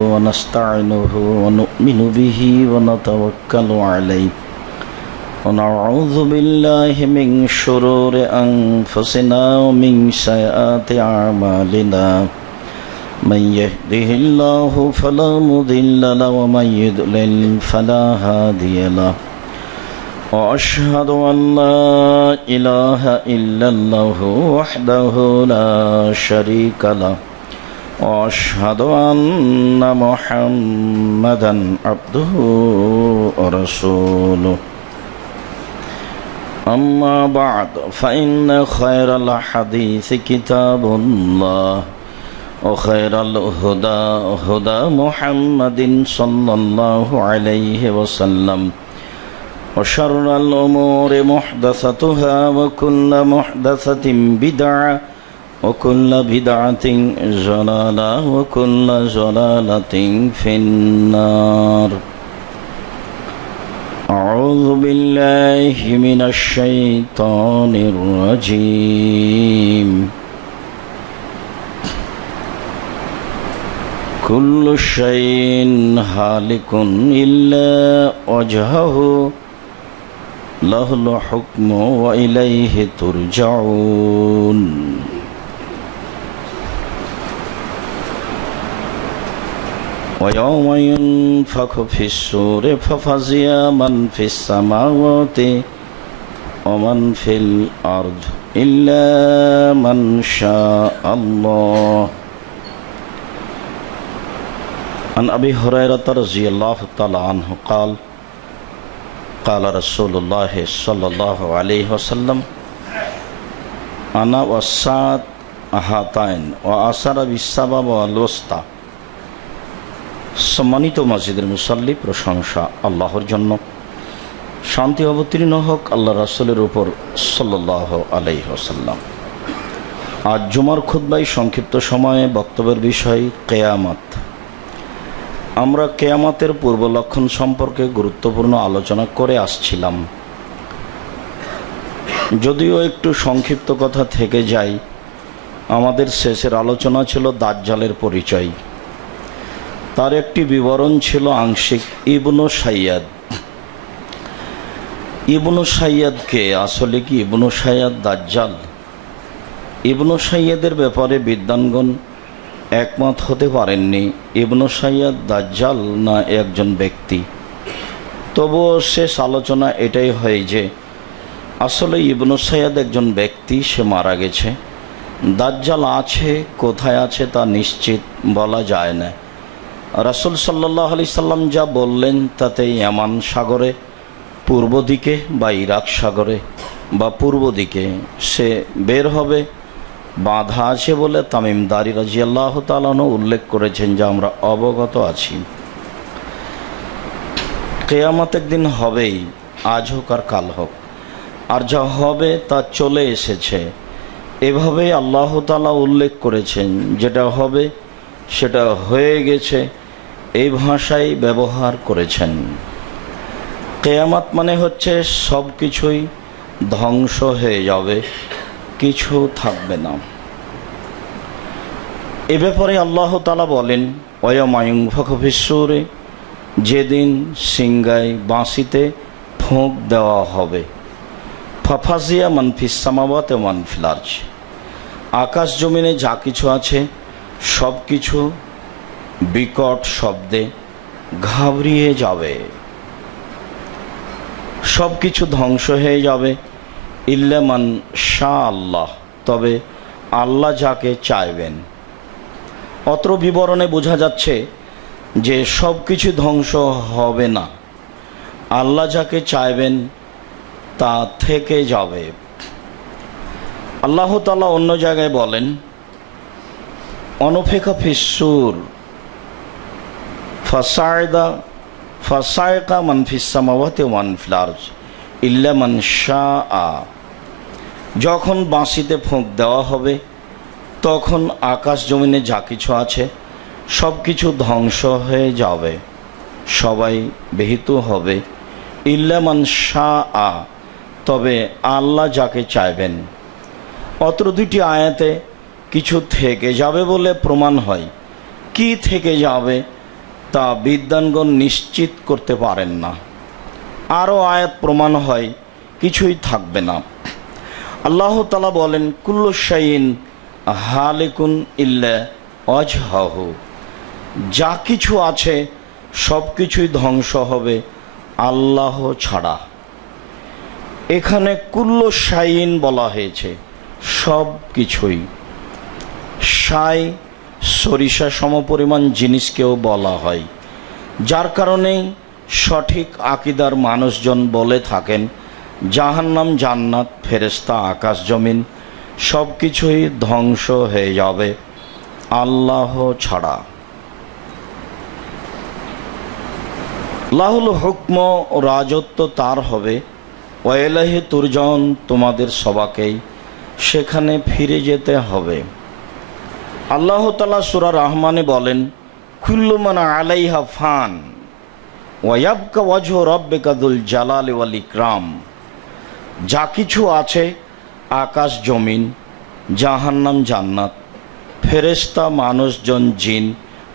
ونستعينه ونؤمن به ونتوكل عليه ونعوذ بالله من شرور أنفسنا ومن سيئات أعمالنا من يهده الله فلا مضل له ومن يضلل فلا هادي له وأشهد أن لا إله إلا الله وحده لا شريك له وأشهد أن محمدا عبده ورسوله أما بعد فإن خير الحديث كتاب الله وخير الهدى هدى محمد صلى الله عليه وسلم وشر الأمور محدثتها وكل محدثة بدعة وكل بدعة ضلالة وكل ضلالة في النار. أعوذ بالله من الشيطان الرجيم. كل شيء هالك إلا وجهه له الحكم وإليه ترجعون. ويوم ينفخ في الصور ففزع من في السماوات ومن في الأرض إلا من شاء الله. عن أبي هريرة رضي الله تعالى عنه قال قال رسول الله صلى الله عليه وسلم أنا والساعة هاتين وأشار بالسبب والوسطى. সম্মানিত মসজিদের মুসাল্লি, প্রশংসা আল্লাহর জন্য, শান্তি অবতীর্ণ হোক আল্লাহ রাসূলের উপর সাল্লাল্লাহু আলাইহি ওয়াসাল্লাম। আজ জুমার খুতবায় সংক্ষিপ্ত সময়ে বক্তব্যের বিষয় কিয়ামত। আমরা কিয়ামতের পূর্ব লক্ষণ সম্পর্কে গুরুত্বপূর্ণ আলোচনা করে আসছিলাম। যদিও একটু সংক্ষিপ্ত কথা থেকে যায়, আমাদের শেষের আলোচনা ছিল দাজ্জালের পরিচয়। তার একটি বিবরণ ছিল আংশিক। ইবনু সাইয়াদ। ইবনু সাইয়াদকে আসলে কি ইবনু সাইয়াদ দাজ্জাল? ইবনু সাইয়াদের ব্যাপারে বিদ্বানগণ একমত হতে পারেননি ইবনু সাইয়াদ দাজ্জাল না একজন ব্যক্তি। তবুও শেষ আলোচনা এটাই হয় যে আসলে ইবনু সাইয়াদ একজন ব্যক্তি, সে মারা গেছে। দাজ্জাল আছে, কোথায় আছে তা নিশ্চিত বলা যায় না। রাসূল সাল্লাল্লাহু আলাইহি সাল্লাম যা বললেন তাতে ইয়ামান সাগরে পূর্ব দিকে বা ইরাক সাগরে বা পূর্ব দিকে সে বের হবে, বাধা আছে বলে তামিম দারি রাদিয়াল্লাহু তাআলা আনহু উল্লেখ করেছেন, যা আমরা অবগত আছি। কিয়ামত একদিন হবেই, আজ হোক আর কাল হোক, আর যা হবে তা চলে এসেছে। এভাবে আল্লাহ তাআলা উল্লেখ করেছেন, যেটা হবে সেটা হয়ে গেছে, এই ভাষাই ব্যবহার করেছেন। কিয়ামত মানে হচ্ছে সব কিছুই ধ্বংস হয়ে যাবে, কিছু থাকবে না। এ ব্যাপারে আল্লাহ তাআলা বলেন, ওয়ায়াউমা ইউনফাখু ফিস-সূরি, যেদিন সিংগায় বাঁশিতে ফোঁক দেওয়া হবে। ফাফাজিয়া মান ফিস সামাওয়াতি ওয়া মান ফিল আরজ, আকাশ জমিনে যা কিছু আছে সব কিছু বিকট শব্দে ঘাবড়িয়ে যাবে, সব কিছু ধ্বংস হয়ে যাবে। ইল্লা মান শা আল্লাহ, তবে আল্লাহ যাকে চাইবেন। অত্র বিবরণে বোঝা যাচ্ছে যে সব কিছু ধ্বংস হবে না, আল্লাহ যাকে চাইবেন তা থেকে যাবে। আল্লাহ তাআলা অন্য জায়গায় বলেন, অনুফিখা ফিস-সূর ফাসায়কা মান ফিস সামাওয়াতি ওয়া মান ফিল আরজ ইল্লা মান শাআ, যখন বাঁশিতে ফোঁক দেওয়া হবে তখন আকাশ জমিনে যা কিছু আছে সব কিছু ধ্বংস হয়ে যাবে, সবাই বিহিত হবে। ইল্লা মান শাআ, তবে আল্লাহ যাকে চাইবেন। অত্র দুটি আয়াতে কিছু থেকে যাবে বলে প্রমাণ হয়। কি থেকে যাবে তা বিদ্বানগণ নিশ্চিত করতে পারেন না। আরও আয়াত প্রমাণ হয় কিছুই থাকবে না। আল্লাহ তাআলা বলেন, কুল্লু শাইইন হালিকুন ইল্লা ওয়াজহাহু, যা কিছু আছে সব কিছুই ধ্বংস হবে আল্লাহ ছাড়া। এখানে কুল্লু শাইইন বলা হয়েছে, সব কিছুই। শাই সরিষা সমপরিমাণ জিনিসকেও বলা হয়, যার কারণেই সঠিক আকিদার মানুষজন বলে থাকেন জাহান্নাম, জান্নাত, ফেরেশতা, আকাশ জমিন সব কিছুই ধ্বংস হয়ে যাবে আল্লাহ ছাড়া। লাহুল হুকম ও রাজত্ব তার হবে, ওয়াইলাহি তুরজাউন, তোমাদের সবাকেই সেখানে ফিরে যেতে হবে। আল্লাহ তাআলা সূরা রহমানে বলেন, কুল্লু মান আলাইহা ফান ওয়া ইয়াবকা ওয়াজহু রাব্বিকা যুল জালালি ওয়াল ইকরাম, যা কিছু আছে আকাশ জমিন, জাহান্নাম, জান্নাত, ফেরেশতা, মানুষজন, জিন,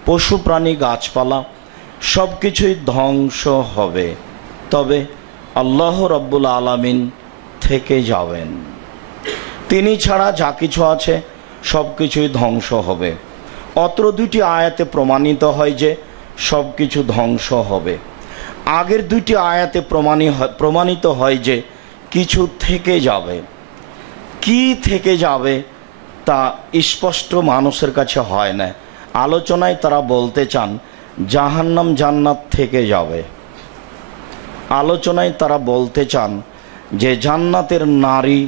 পশু প্রাণী, গাছপালা সব কিছুই ধ্বংস হবে, তবে আল্লাহ রাব্বুল আলামিন থেকে যাবেন। তিনি ছাড়া যা কিছু আছে সব কিছুই ধ্বংস হবে। অত্র দুটি আয়াতে প্রমাণিত হয় যে সব কিছু ধ্বংস হবে। আগের দুটি আয়াতে প্রমাণিত হয় যে কিছু থেকে যাবে। কি থেকে যাবে তা স্পষ্ট মানুষের কাছে হয় না। আলোচনায় তারা বলতে চান জাহান্নাম, জান্নাত থেকে যাবে। আলোচনায় তারা বলতে চান যে জান্নাতের নারী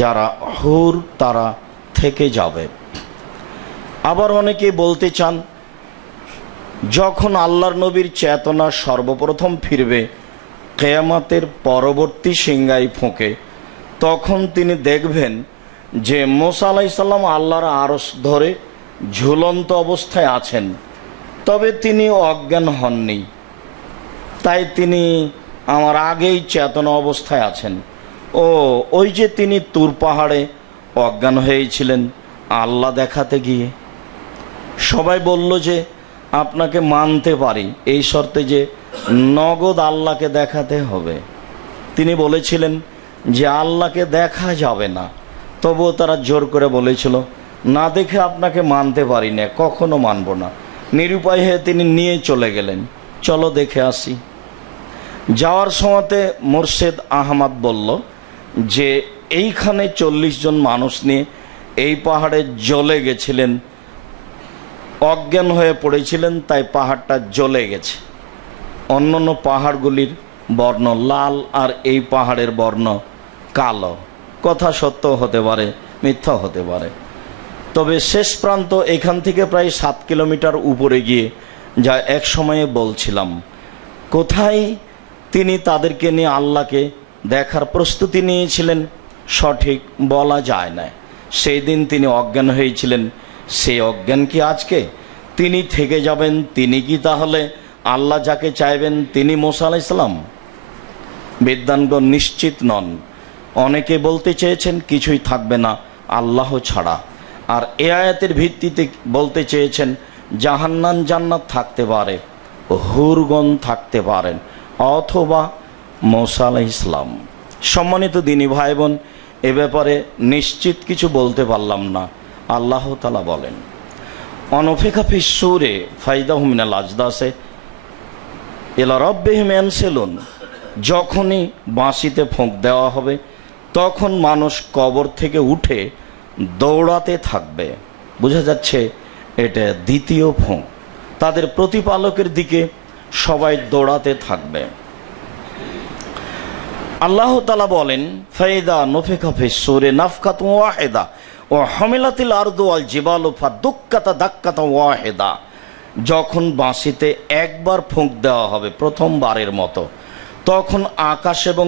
যারা হুর তারা থেকে যাবে। আবার অনেকে বলতে চান যখন আল্লাহর নবীর চেতনা সর্বপ্রথম ফিরবে কিয়ামতের পরবর্তী সিংহাই ফোঁকে, তখন তিনি দেখবেন যে মুসা আলাইহিস সালাম আল্লাহর আরশ ধরে ঝুলন্ত অবস্থায় আছেন, তবে তিনি অজ্ঞান হননি, তাই তিনি আমার আগেই চেতনা অবস্থায় আছেন। ওই যে তিনি তুর পাহাড়ে অজ্ঞান হয়েছিলেন আল্লাহ দেখাতে গিয়ে। সবাই বলল যে আপনাকে মানতে পারি এই শর্তে যে নগদ আল্লাহকে দেখাতে হবে। তিনি বলেছিলেন যে আল্লাহকে দেখা যাবে না, তবুও তারা জোর করে বলেছিল না দেখে আপনাকে মানতে পারি না, কখনো মানব না। নিরুপায় হয়ে তিনি নিয়ে চলে গেলেন, চলো দেখে আসি। যাওয়ার সময়তে মোর্শেদ আহমদ বলল যে এইখানে 40 জন মানুষ নিয়ে এই পাহাড়ে জ্বলে গেছিলেন, অজ্ঞান হয়ে পড়েছিলেন, তাই পাহাড়টা জ্বলে গেছে। অন্যান্য পাহাড়গুলির বর্ণ লাল আর এই পাহাড়ের বর্ণ কালো। কথা সত্য হতে পারে, মিথ্যা হতে পারে, তবে শেষ প্রান্ত এখান থেকে প্রায় 7 কিলোমিটার উপরে গিয়ে যা এক সময়ে বলছিলাম। কোথায় তিনি তাদেরকে নিয়ে আল্লাহকে দেখার প্রস্তুতি নিয়েছিলেন সঠিক বলা যায় না। সেই দিন তিনি অজ্ঞান হয়েছিলেন, সেই অজ্ঞান কি আজকে তিনি থেকে যাবেন? তিনি কি তাহলে আল্লাহ যাকে চাইবেন তিনি মুসা আলাইহিস সালাম? বিদ্বানগণ নিশ্চিত নন। অনেকে বলতে চেয়েছেন কিছুই থাকবে না আল্লাহ ছাড়া, আর এ আয়াতের ভিত্তিতে বলতে চেয়েছেন জাহান্নাম, জান্নাত থাকতে পারে, হুরগণ থাকতে পারেন, অথবা মুসা আলাইহিস সালাম। সম্মানিত দিনী ভাই বোন, এ ব্যাপারে নিশ্চিত কিছু বলতে পারলাম না। আল্লাহ তাআলা বলেন, অনফিকা ফিস সূরে ফাইদাহুম মিনাল আজদাসে ইলা রাব্বিহিম ইয়ানসিলুন, যখনই বাঁশিতে ফোঁক দেওয়া হবে তখন মানুষ কবর থেকে উঠে দৌড়াতে থাকবে। বোঝা যাচ্ছে এটা দ্বিতীয় ফোঁক। তাদের প্রতিপালকের দিকে সবাই দৌড়াতে থাকবে। আল্লাহ তাআলা বলেন, ফাইদা নফিকা ফিস সূরে নাফকাতুন ওয়াহিদা ওয়া হামিলাতিল আরদু ওয়াল জিবালু ফাদুক্কাতা দাক্কাতান ওয়াহিদা, যখন বাঁশিতে একবার ফোঁক দেওয়া হবে প্রথমবারের মতো, তখন আকাশ এবং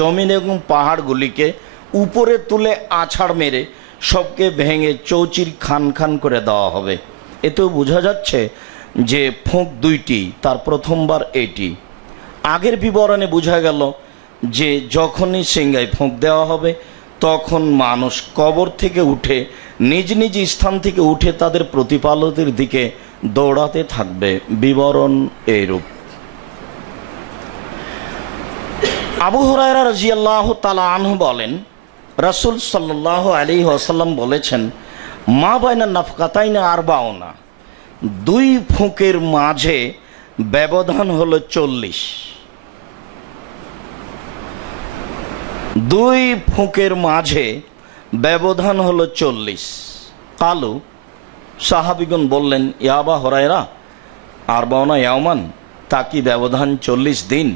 জমিন এবং পাহাড়গুলিকে উপরে তুলে আছাড় মেরে সবকে ভেঙে চৌচির খান খান করে দেওয়া হবে। এতেও বোঝা যাচ্ছে যে ফোঁক দুইটি, তার প্রথমবার এটি। আগের বিবরণে বোঝা গেল যে যখনই সিংহায় ফোঁক দেওয়া হবে তখন মানুষ কবর থেকে উঠে নিজ নিজ স্থান থেকে উঠে তাদের প্রতিপালকের দিকে দৌড়াতে থাকবে। বিবরণ এইরূপ। আবু হুরায়রা রাদিয়াল্লাহু তাআলা আনহু বলেন, রাসূল সাল্লাল্লাহু আলাইহি ওয়াসাল্লাম বলেছেন, মা বাইনা নাফকাতাইনা আরবাউনা, দুই ফুঁকের মাঝে ব্যবধান হলো 40। দুই ফুঁকের মাঝে ব্যবধান হলো 40। কালু, সাহাবিগণ বললেন, ইয়া আবা হুরায়রা আরবাউনা ইয়াওমান, তা কি ব্যবধান 40 দিন?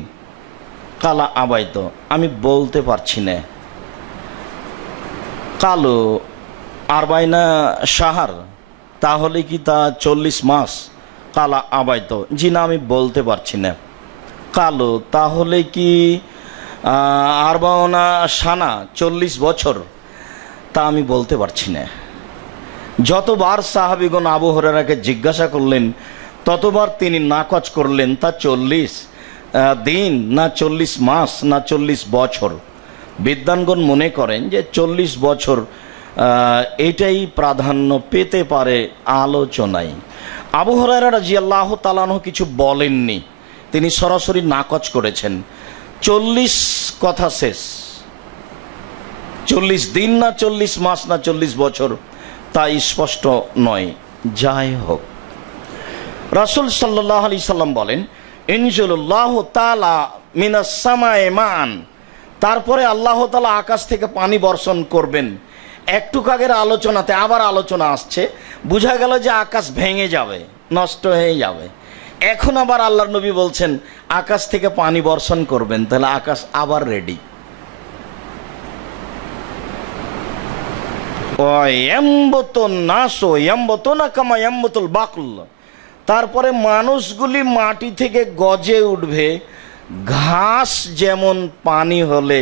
কালা আবাইত, আমি বলতে পারছি না। কালু আরবাইনা শাহর, তাহলে কি তা 40 মাস? কালা আবাইত, জি না, আমি বলতে পারছি না। কালু, তাহলে কি আরবাউনা সানা, 40 বছর? তা আমি বলতে পারছি না। যতবার সাহাবিগণ আবু হুরায়রাকে জিজ্ঞাসা করলেন, ততবার তিনি নাকচ করলেন, তা 40 দিন না 40 মাস না 40 বছর। বিদ্বানগণ মনে করেন যে 40 বছর এটাই প্রাধান্য পেতে পারে আলোচনায়। আবু হুরায়রা রাদিয়াল্লাহু তাআলা আনহু কিছু বলেননি, তিনি সরাসরি নাকচ করেছেন। 40 কথা শেষ। 40 দিন না 40 মাস না 40 বছর তা স্পষ্ট নয়। যাই হোক, রাসূল সাল্লাল্লাহু আলাইহি সাল্লাম বলেন, ইনজালুল্লাহু তাআলা মিনাস সামায়ে মান, তারপরে আল্লাহ তাআলা আকাশ থেকে পানি বর্ষণ করবেন। একটু আগের আলোচনাতে আবার আলোচনা আসছে, বোঝা গেল যে আকাশ ভেঙে যাবে, নষ্ট হয়ে যাবে। এখন আবার আল্লাহর নবী বলছেন আকাশ থেকে পানি বর্ষণ করবেন, তাহলে আকাশ আবার রেডি। তারপরে মানুষগুলি মাটি থেকে গজে উঠবে, ঘাস যেমন পানি হলে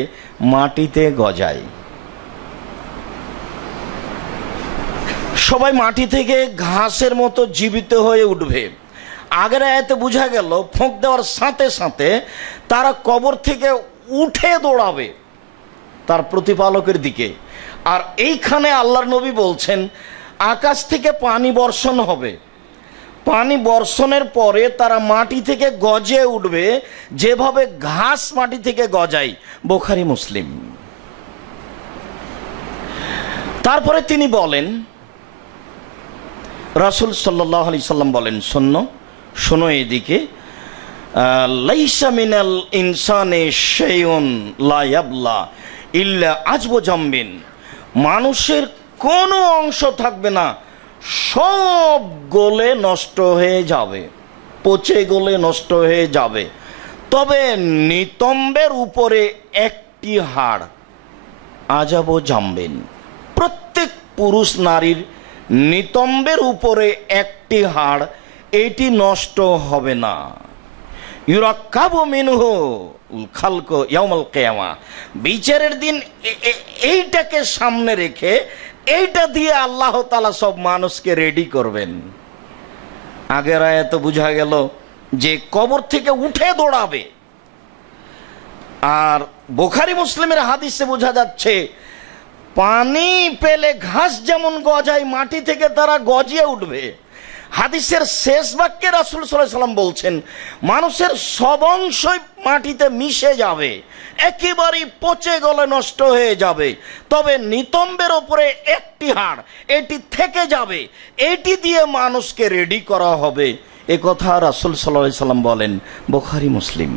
মাটিতে গজায়। সবাই মাটি থেকে ঘাসের মতো জীবিত হয়ে উঠবে। আগের আয়াতে বোঝা গেল ফোঁক দেওয়ার সাথে সাথে তারা কবর থেকে উঠে দৌড়াবে তার প্রতিপালকের দিকে। আর এইখানে আল্লাহর নবী বলছেন আকাশ থেকে পানি বর্ষণ হবে, পানি বর্ষণের পরে তারা মাটি থেকে গজে উঠবে যেভাবে ঘাস মাটি থেকে গজায়। বুখারী মুসলিম। তারপরে তিনি বলেন, রাসূল সাল্লাল্লাহু আলাইহি সাল্লাম বলেন, শোনো এদিকে, লাইসা মিনাল ইনসানে শাইউন লা ইয়াবলা ইল্লা আজবু জামবিন, মানুষের কোনো অংশ থাকবে না, সব গলে নষ্ট হয়ে যাবে, পচে গলে নষ্ট হয়ে যাবে, তবে নিতম্বের উপরে একটি হাড় আজাবু জামবিন, প্রত্যেক পুরুষ নারীর নিতম্বের উপরে একটি হাড়, এটি নষ্ট হবে না। ইউরাক্কাবু মিনহু খালক ইয়াউমাল কিয়ামা, বিচারের দিন এইটাকে সামনে রেখে এইটা দিয়ে আল্লাহ তাআলা সব মানুষকে রেডি করবেন। আগের আয়াতে বোঝা গেল যে কবর থেকে উঠে দৌড়াবে, আর বুখারী মুসলিমের হাদিসে বোঝা যাচ্ছে পানি পেলে ঘাস যেমন গজায় মাটি থেকে তারা গজিয়ে উঠবে। হাদিসের শেষ বাক্যে রাসূল সাল্লাল্লাহু আলাইহি সাল্লাম বলছেন মানুষের সব অংশই মাটিতে মিশে যাবে, একেবারে পচে গলে নষ্ট হয়ে যাবে, তবে নিতম্বের উপরে একটি হাড় এটি থেকে যাবে, এটি দিয়ে মানুষকে রেডি করা হবে। এ কথা রাসূল সাল্লাল্লাহু আলাইহি সাল্লাম বলেন। বুখারী মুসলিম।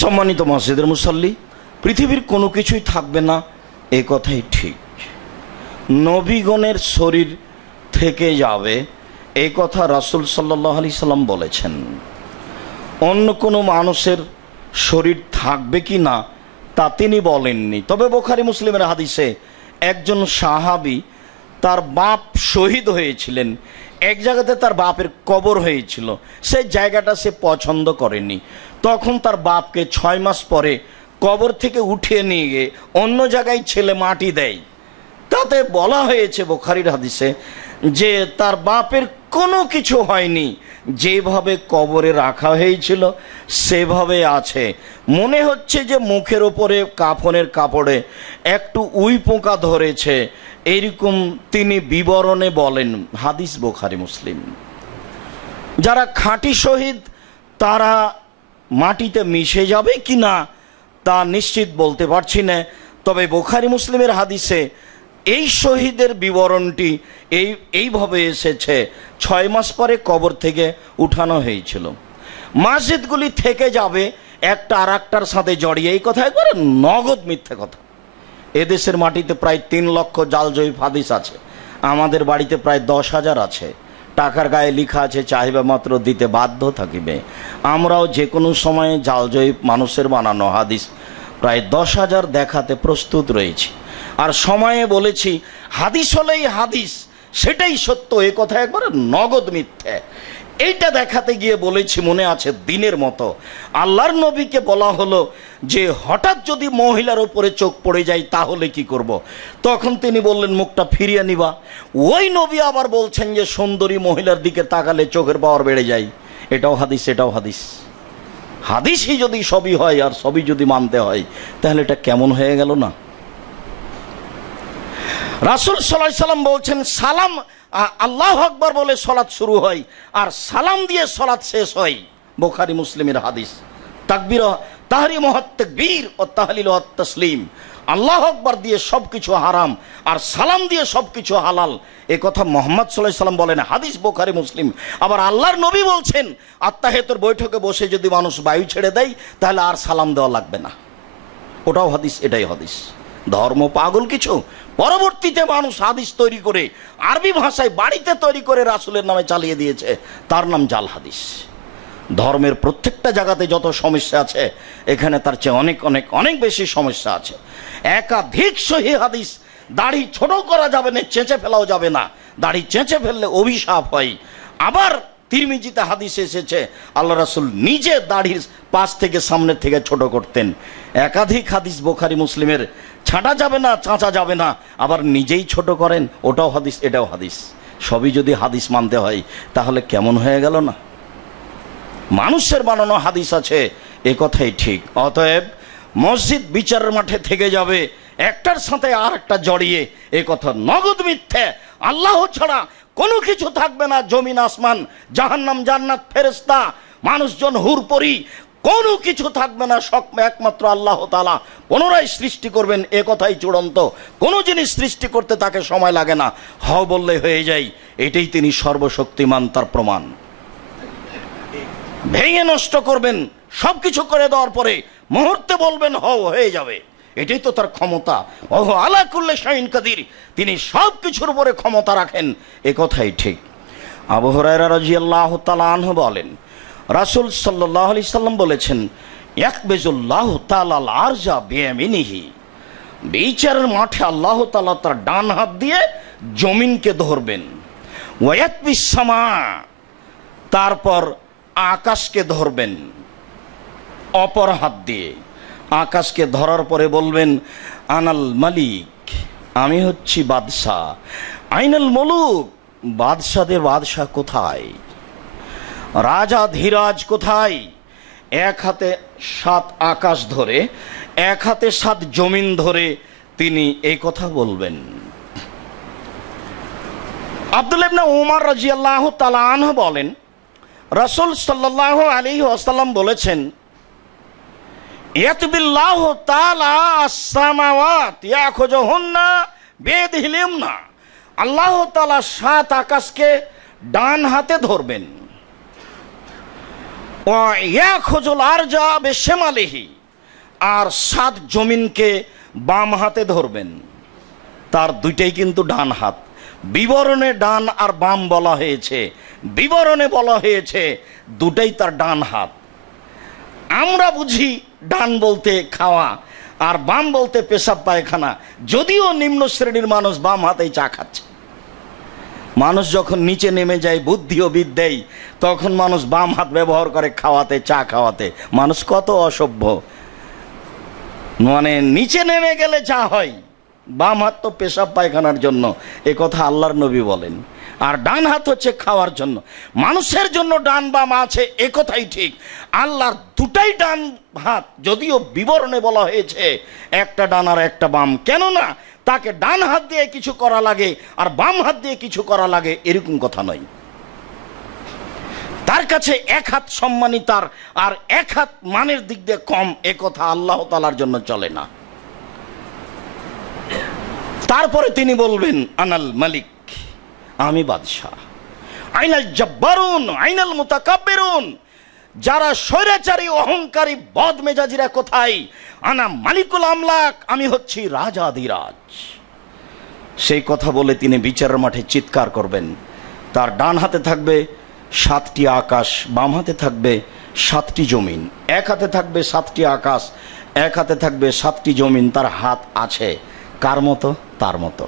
সম্মানিত মসজিদের মুসল্লি, পৃথিবীর কোনো কিছুই থাকবে না এ কথাই ঠিক। নবীগণের শরীর থেকে যাবে এই কথা রাসূল সাল্লাল্লাহু আলাইহি সাল্লাম বলেছেন। অন্য কোনো মানুষের শরীর থাকবে কি না তা তিনি বলেননি। তবে বুখারী মুসলিমের হাদিসে একজন সাহাবী, তার বাপ শহীদ হয়েছিলেন, এক জায়গাতে তার বাপের কবর হয়েছিল, সেই জায়গাটা সে পছন্দ করেনি। তখন তার বাপকে 6 মাস পরে কবর থেকে উঠিয়ে নিয়ে গিয়ে অন্য জায়গায় ছেলে মাটি দেয়। তাতে বলা হয়েছে বুখারীর হাদিসে যে তার বাপের কোনো কিছু হয়নি, যেভাবে কবরে রাখা হয়েছিল সেভাবে আছে। মনে হচ্ছে যে মুখের ওপরে কাফনের কাপড়ে একটু উই পোকা ধরেছে, এইরকম তিনি বিবরণে বলেন, হাদিস বুখারী মুসলিম। যারা খাঁটি শহীদ তারা মাটিতে মিশে যাবে কি না তা নিশ্চিত বলতে পারছি না, তবে বুখারী মুসলিমের হাদিসে এই শহীদের বিবরণটি এইভাবে এসেছে, 6 মাস পরে কবর থেকে উঠানো হয়েছিল। মসজিদগুলি থেকে যাবে একটা আর একটার সাথে জড়িয়ে, এই কথা একবারে নগদ মিথ্যে কথা। এদেশের মাটিতে প্রায় 3 লক্ষ জাল জয়ীফ হাদিস আছে, আমাদের বাড়িতে প্রায় 10,000 আছে। টাকার গায়ে লেখা আছে চাহিবা মাত্র দিতে বাধ্য থাকিবে। আমরাও যে কোনো সময়ে জাল জয়ীফ মানুষের বানানো হাদিস প্রায় 10,000 দেখাতে প্রস্তুত রয়েছি। আর সময়ে বলেছি হাদিস হলেই হাদিস, সেটাই সত্য, এ কথা একবারে নগদ মিথ্যে। এইটা দেখাতে গিয়ে বলেছি, মনে আছে দিনের মতো আল্লাহর নবীকে বলা হলো যে হঠাৎ যদি মহিলার উপরে চোখ পড়ে যায় তাহলে কি করব। তখন তিনি বললেন মুখটা ফিরিয়ে নিবা। ওই নবী আবার বলছেন যে সুন্দরী মহিলার দিকে তাকালে চোখের পাওয়ার বেড়ে যায়। এটাও হাদিস, এটাও হাদিস। হাদিসই যদি সবই হয় আর সবই যদি মানতে হয় তাহলে এটা কেমন হয়ে গেল না। রাসূল সাল্লাল্লাহু আলাইহি সাল্লাম বলছেন সালাম, আল্লাহু আকবার বলে সালাত শুরু হয় আর সালাম দিয়ে সালাত শেষ হয়। বুখারী মুসলিমের হাদিস। তাকবীর তাহরিম ওয়াত তাকবীর ও তাহলিল ওয়াত তাসলিম, আল্লাহু আকবার দিয়ে সবকিছু হারাম আর সালাম দিয়ে সবকিছু হালাল, এ কথা মুহাম্মদ সাল্লাল্লাহু আলাইহি সাল্লাম বলেন। হাদিস বুখারী মুসলিম। আবার আল্লাহর নবী বলছেন আত্তাহিয়াতুর বৈঠকে বসে যদি মানুষ বায়ু ছেড়ে দেয় তাহলে আর সালাম দেওয়া লাগবে না। ওটাও হাদিস, এটাই হাদিস। ধর্ম পাগল কিছু। পরবর্তীতে মানুষ হাদিস তৈরি করে আরবি ভাষায় বাড়িতে তৈরি করে রাসূলের নামে চালিয়ে দিয়েছে, তার নাম জাল হাদিস। ধর্মের প্রত্যেকটা জায়গাতে যত সমস্যা আছে এখানে তার চেয়ে অনেক অনেক অনেক বেশি সমস্যা আছে। একাধিক সহিহ হাদিস, দাড়ি ছোট করা যাবে না, চেঁচে ফেলাও যাবে না, দাড়ি চেঁচে ফেললে অভিশাপ হয়। আবার তিরমিজিতে হাদিস এসেছে আল্লাহ রাসূল নিজে দাড়ির পাশ থেকে সামনের থেকে ছোট করতেন। একাধিক হাদিস বুখারী মুসলিমের, ছাঁটা যাবে না, চাঁচা যাবে না, আবার নিজেই ছোট করেন, ওটাও হাদিস, এটাও হাদিস। সবই যদি হাদিস মানতে হয় তাহলে কেমন হয়ে গেল না। মানুষের বানানো হাদিস আছে, এ কথাই ঠিক। অতএব মসজিদ বিচারের মাঠে থেকে যাবে একটার সাথে আর একটা জড়িয়ে, এ কথা নগদ মিথ্যে। আল্লাহ ছাড়া কোনো কিছু থাকবে না, জমিন আসমান, জাহান্নাম জান্নাত ফেরেশতা মানুষজন হুরপরি কোনো কিছু থাকবে না, একমাত্র আল্লাহ তাআলা পুনরায় সৃষ্টি করবেন, এ কথাই চূড়ান্ত। কোনো জিনিস সৃষ্টি করতে তাকে সময় লাগে না, হও বললে হয়ে যায়, এটাই তিনি সর্বশক্তিমান, তার প্রমাণ। ভেঙে নষ্ট করবেন, সবকিছু করে দেওয়ার পরে মুহূর্তে বলবেন হও, হয়ে যাবে, এটাই তো তার ক্ষমতা। ওহ আলা কুল্লি শাইইন কাদির, তিনি সব কিছুর উপরে ক্ষমতা রাখেন, এ কথাই ঠিক। আবু হুরায়রা রাদিয়াল্লাহু তাআলা আনহু বলেন রাসূল সাল্লাল্লাহু আলাইহি সাল্লাম বলেছেন ইয়াকবিজুল্লাহু তাআলা আল আরজা বিয়ামিনিহি, বিচারের মাঠে আল্লাহ তাআলা তার ডান হাত দিয়ে জমিনকে ধরবেন। ওয়ায়াতবিস সামা, তারপর আকাশকে ধরবেন অপর হাত দিয়ে। আকাশকে ধরার পরে বলবেন আনাল মালিক, আমি হচ্ছি বাদশাহ। আইনাল মুলুক, বাদশাদের বাদশাহ কোথায়, রাজা ধীরাজ কোথায়। এক হাতে 7 আকাশ ধরে, এক হাতে 7 জমিন ধরে তিনি এই কথা বলবেন। আব্দুল্লাহ ইবনে উমর রাদিয়াল্লাহু তাআলা আনহু বলেন রাসূল সাল্লাল্লাহু আলাইহি ওয়াসাল্লাম বলেছেন ইয়াতবিল্লাহু তাআলা আস-সামাওয়াত ইয়াখুযুহুন্না বিয়াদিহিল ইয়মনা, আল্লাহ তাআলা 7 আকাশকে ডান হাতে ধরবেন। ওয়া ইয়াখুযুল আরজা বিশিমালিহি, আর 7 জমিনকে বাম হাতে ধরবেন। তার দুইটাই কিন্তু ডান হাত। বিবরণে ডান আর বাম বলা হয়েছে, বিবরণে বলা হয়েছে দুটাই তার ডান হাত। আমরা বুঝি ডান বলতে খাওয়া আর বাম বলতে পেশাব পায়খানা, যদিও নিম্ন শ্রেণীর মানুষ বাম হাতেই চা খাচ্ছে। মানুষ যখন নিচে নেমে যায় বুদ্ধি ও বিদ্যায়, তখন মানুষ বাম হাত ব্যবহার করে খাওয়াতে, চা খাওয়াতে। মানুষ কত অসভ্য, মানে নিচে নেমে গেলে চা হয়, বাম হাত তো পেশাব পায়খানার জন্য, এ কথা আল্লাহর নবী বলেন। আর ডান হাত হচ্ছে খাওয়ার জন্য। মানুষের জন্য ডান বাম আছে, এ কথাই ঠিক। আল্লাহর দুটাই ডান হাত, যদিও বিবরণে বলা হয়েছে একটা ডান আর একটা বাম। কেননা তাকে ডান হাত দিয়ে কিছু করা লাগে আর বাম হাত দিয়ে কিছু করা লাগে, এরকম কথা নয়। তার কাছে এক হাত সম্মানী তার, আর এক হাত মানের দিক দিয়ে কম, এ কথা আল্লাহ তাআলার জন্য চলে না। তারপরে তিনি বলবেন আনাল মালিক, আমি বাদশাহ। আইনাল জব্বারুন আইনাল মুতাকাব্বিরুন, যারা স্বৈরাচারী অহংকারী বদমেজাজিরা কোথায়? আনা মালিকুল আমলাক, আমি হচ্ছি রাজাধিরাজ। সেই কথা বলে তিনি বিচারের মাঠে চিৎকার করবেন। তার ডান হাতে থাকবে 7টি আকাশ, বাম হাতে থাকবে 7টি জমিন। এক হাতে থাকবে 7টি আকাশ, এক হাতে থাকবে 7টি জমিন। তার হাত আছে কার মতো? তার মতো।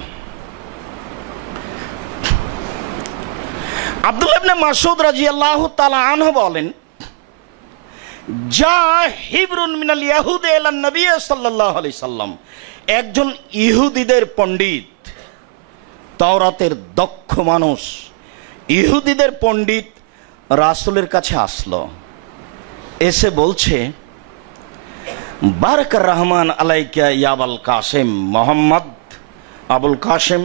আব্দুল্লাহ ইবনে মাসউদ রাদিয়াল্লাহু তাআলা আনহু বলেন, যা হিবরুন মিনাল ইয়াহুদ ইলা নবী সাল্লাল্লাহু আলাইহি সাল্লাম, একজন ইহুদিদের পণ্ডিত, তাওরাতের দক্ষ মানুষ, ইহুদিদের পণ্ডিত রাসূলের কাছে আসলো। এসে বলছে, বারাকার রহমান আলাইকা ইয়া আবুল কাসেম, মোহাম্মদ আবুল কাসেম,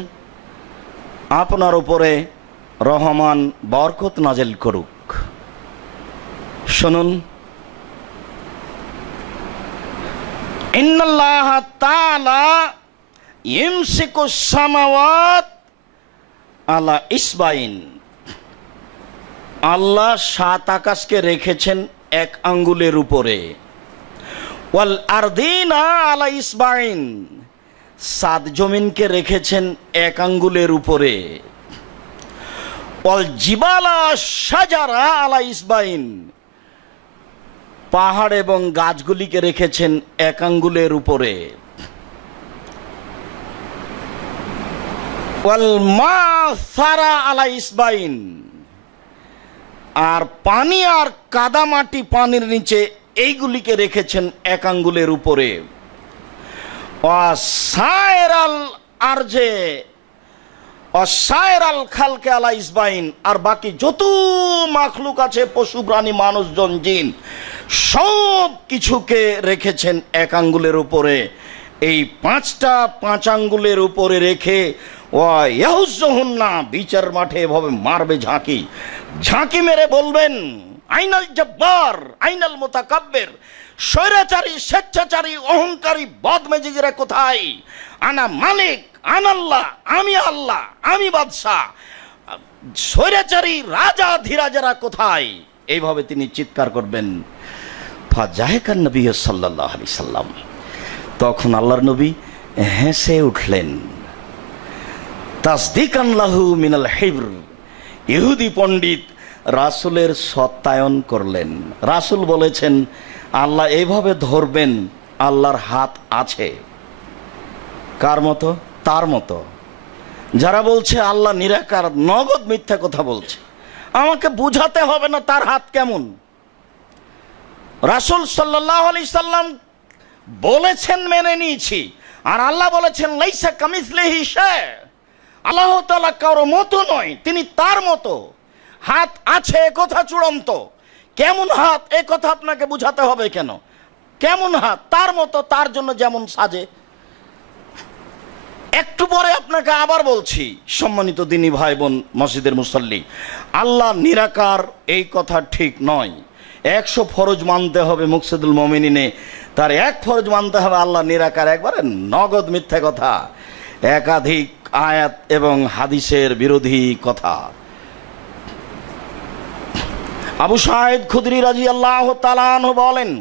আপনার উপরে রহমান বরকত নাজিল করুক। শুনুন, ইন্নাল্লাহ তাআলা ইমসিকুস সামাওয়াত আলা ইসবাইন, আল্লাহ 7 আকাশকে রেখেছেন 1 আঙ্গুলের উপরে। ওয়াল আরদিনা আলা ইসবাইন, 7 জমিনকে রেখেছেন 1 আঙ্গুলের উপরে। ওয়াল জিবালা শাজারা আলা ইসবাইন, পাহাড় এবং গাছগুলিকে রেখেছেন 1 আঙ্গুলের উপরে। ওয়াল মা সারা আলা ইসবাইন, আর পানি আর কাদামাটি পানির নিচে এইগুলিকে রেখেছেন 1 আঙ্গুলের উপরে। ওয়াসায়রাল আরজে ওয়াসায়রাল খালকে আলা ইসবাইন, আর বাকি যত মাখলুক আছে, পশু প্রাণী মানুষজন জিন, সব কিছুকে রেখেছেন 1 আঙ্গুলের উপরে। এই 5টা 5 আঙ্গুলের উপরে রেখে ওয়াহুজ্জুহুন্না, বিচার মাঠে এভাবে মারবে ঝাঁকি, ঝাঁকি মেরে বলবেন, আইনাল জব্বার আইনাল মুতাকাব্বির, স্বৈরাচারী স্বেচ্ছাচারী অহংকারী বদমেজাজিরা কোথায়? আনা মালিক আনাল্লাহ, আমি আল্লাহ, আমি বাদশাহ। স্বৈরাচারী রাজাধিরাজেরা কোথায়? এইভাবে তিনি চিৎকার করবেন। ফাজাহিকান নবী সাল্লাল্লাহু আলাইহি সাল্লাম, তখন আল্লাহর নবী হেসে উঠলেন। তাসদিকান লাহু মিনাল হিবর, ইহুদি পণ্ডিত রাসূলের সত্যায়ন করলেন। রাসূল বলেছেন, আল্লাহ এইভাবে ধরবেন, আল্লাহর হাত আছে। কার মতো? তার মতো। যারা বলছে আল্লাহ নিরাকার, নগদ মিথ্যা কথা বলছে। আমাকে বুঝাতে হবে না তার হাত কেমন। রাসূল সাল্লাল্লাহু আলাইহি সাল্লাম বলেছেন, মেনে নিয়েছি। আর আল্লাহ বলেছেন, লাইসা কামিসলিহি শাই, আল্লাহ তাআলা কারো মতো নয়, তিনি তার মতো। হাত আছে এ কথা চূড়ান্ত। কেমন হাত এ কথা আপনাকে বুঝাতে হবে কেন? কেমন হাত? তার মতো, তার জন্য যেমন সাজে। একটু পরে আপনাকে আবার বলছি, সম্মানিত দিনী ভাই বোন, মসজিদের মুসল্লি, আল্লাহ নিরাকার এই কথা ঠিক নয়। 100 ফরজ মানতে হবে মুকসিদুল মুমিনিনে, তার 1 ফরজ মানতে হবে আল্লাহ নিরাকার। একবারে নগদ মিথ্যা কথা, একাধিক আয়াত এবং হাদিসের বিরোধী কথা। আবু সাঈদ খুদরি রাদিয়াল্লাহু তাআলা আনহু বলেন,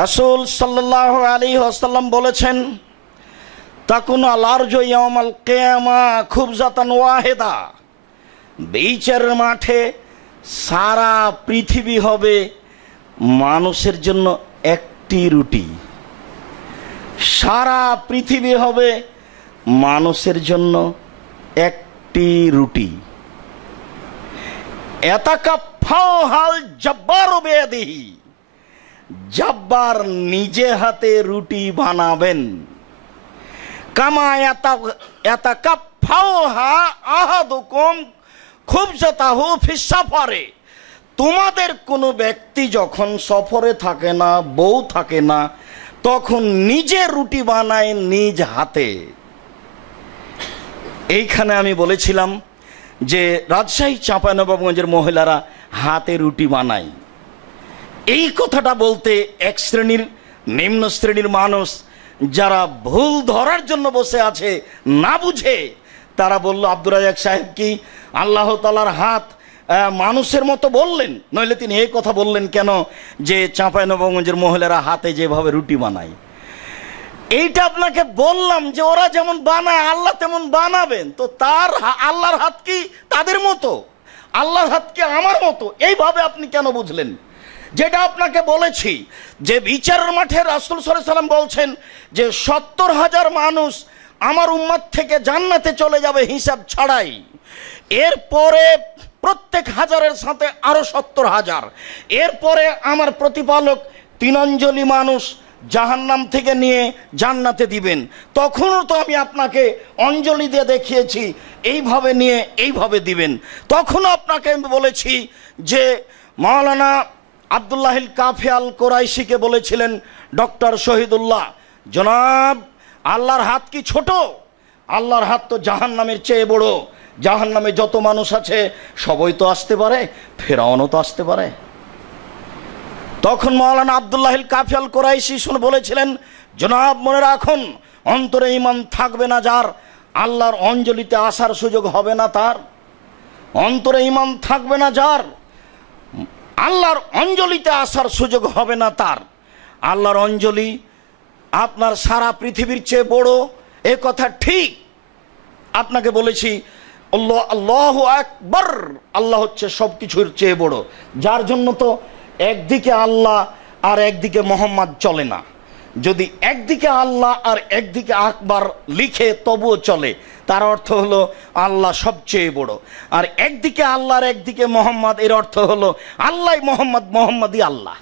রাসূল সাল্লাল্লাহু আলাইহি ওয়াসাল্লাম বলেছেন, তাকুন আল আরজু ইয়াউমাল কিয়ামা খুবজাতান ওয়াহিদা, বিচারের মাঠে সারা পৃথিবী হবে মানুষের জন্য একটি রুটি। সারা পৃথিবী হবে মানুষের জন্য একটি রুটি। এতাকাফাহাল জব্বারু বিয়াদিহি, জব্বার নিজে হাতে রুটি বানাবেন। কামা এতাকাফাহা আহাদুকুম খুবজাতাহু ফিস সাফারে, তোমাদের কোনো ব্যক্তি যখন সফরে থাকে না, বউ থাকে না, তখন নিজে রুটি বানায় নিজ হাতে। এইখানে আমি বলেছিলাম যে রাজশাহী চাঁপাইনবাবগঞ্জের মহিলারা হাতে রুটি বানায়। এই কথাটা বলতে এক শ্রেণীর নিম্ন শ্রেণীর মানুষ যারা ভুল ধরার জন্য বসে আছে, না বুঝে, তারা বলল আব্দুর রাজ্জাক সাহেব কি আল্লাহ তাআলার হাত মানুষের মতো বললেন? নইলে তিনি এই কথা বললেন কেন যে চাঁপাইনবাবগঞ্জের মহিলারা হাতে যেভাবে রুটি বানায়? এইটা আপনাকে বললাম যে ওরা যেমন বানায় আল্লাহ তেমন বানাবেন। তো তার আল্লাহর হাত কি তাদের মতো? আল্লাহর হাত কি আমার মতো? এইভাবে আপনি কেন বুঝলেন? যেটা আপনাকে বলেছি যে বিচারের মাঠে রাসূল সাল্লাল্লাহু আলাইহি ওয়াসাল্লাম বলছেন যে ৭০,০০০ মানুষ আমার উম্মত থেকে জান্নাতে চলে যাবে হিসাব ছাড়াই। এরপরে প্রত্যেক হাজারের সাথে আরো ৭০,০০০। এরপরে আমার প্রতিপালক ৩ অঞ্জলি মানুষ জাহান্নাম থেকে নিয়ে জান্নাতে দিবেন। তখনও তো আমি আপনাকে অঞ্জলি দিয়ে দেখিয়েছি এইভাবে নিয়ে এইভাবে দিবেন। তখনও আপনাকে আমি বলেছি যে মাওলানা আব্দুল্লাহিল কাফি আল কোরাইশিকে বলেছিলেন ডক্টর শহীদুল্লাহ, জনাব আল্লাহর হাত কি ছোট? আল্লাহর হাত তো জাহান্নামের চেয়ে বড়। জাহান্নামে যত মানুষ আছে সবাই তো আসতে পারে, ফেরাউনও তো আসতে পারে। তখন মাওলানা আব্দুল্লাহিল কাফি আল কোরাইশি শুনে বলেছিলেন, জনাব মনে রাখুন, অন্তরে ঈমান থাকবে না যার, আল্লাহর অঞ্জলিতে আসার সুযোগ হবে না তার। অন্তরে ঈমান থাকবে না যার, আল্লাহর অঞ্জলিতে আসার সুযোগ হবে না তার। আল্লাহর অঞ্জলি আপনার সারা পৃথিবীর চেয়ে বড়, এ কথা ঠিক। আপনাকে বলেছি আল্লাহু আকবার, আল্লাহ হচ্ছে সব কিছুর চেয়ে বড়। যার জন্য তো একদিকে আল্লাহ আর একদিকে মোহাম্মদ চলে না। যদি একদিকে আল্লাহ আর একদিকে আকবার লিখে তবুও চলে, তার অর্থ হলো আল্লাহ সবচেয়ে বড়। আর একদিকে আল্লাহ আর একদিকে মোহাম্মদ, এর অর্থ হলো আল্লাহ মোহাম্মদ, মোহাম্মদই আল্লাহ।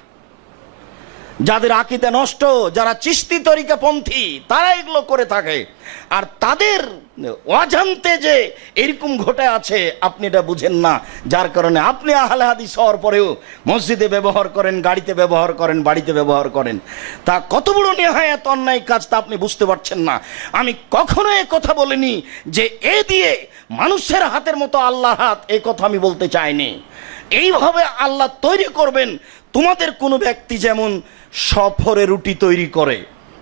যাদের আকীদা নষ্ট, যারা চিশতি তরিকাপন্থী, তারা এগুলো করে থাকে। আর তাদের অজান্তে যে এরকম ঘটে আছে আপনি এটা বুঝেন না, যার কারণে আপনি আহলে হাদিস হওয়ার পরেও মসজিদে ব্যবহার করেন, গাড়িতে ব্যবহার করেন, বাড়িতে ব্যবহার করেন। তা কত বড় নেহায়াত অন্যায় কাজ তা আপনি বুঝতে পারছেন না। আমি কখনো এ কথা বলিনি যে এ দিয়ে মানুষের হাতের মতো আল্লাহর হাত, এই কথা আমি বলতে চাইনি। এইভাবে আল্লাহ তৈরি করবেন। তোমাদের কোনো ব্যক্তি যেমন সফরে রুটি তৈরি করে,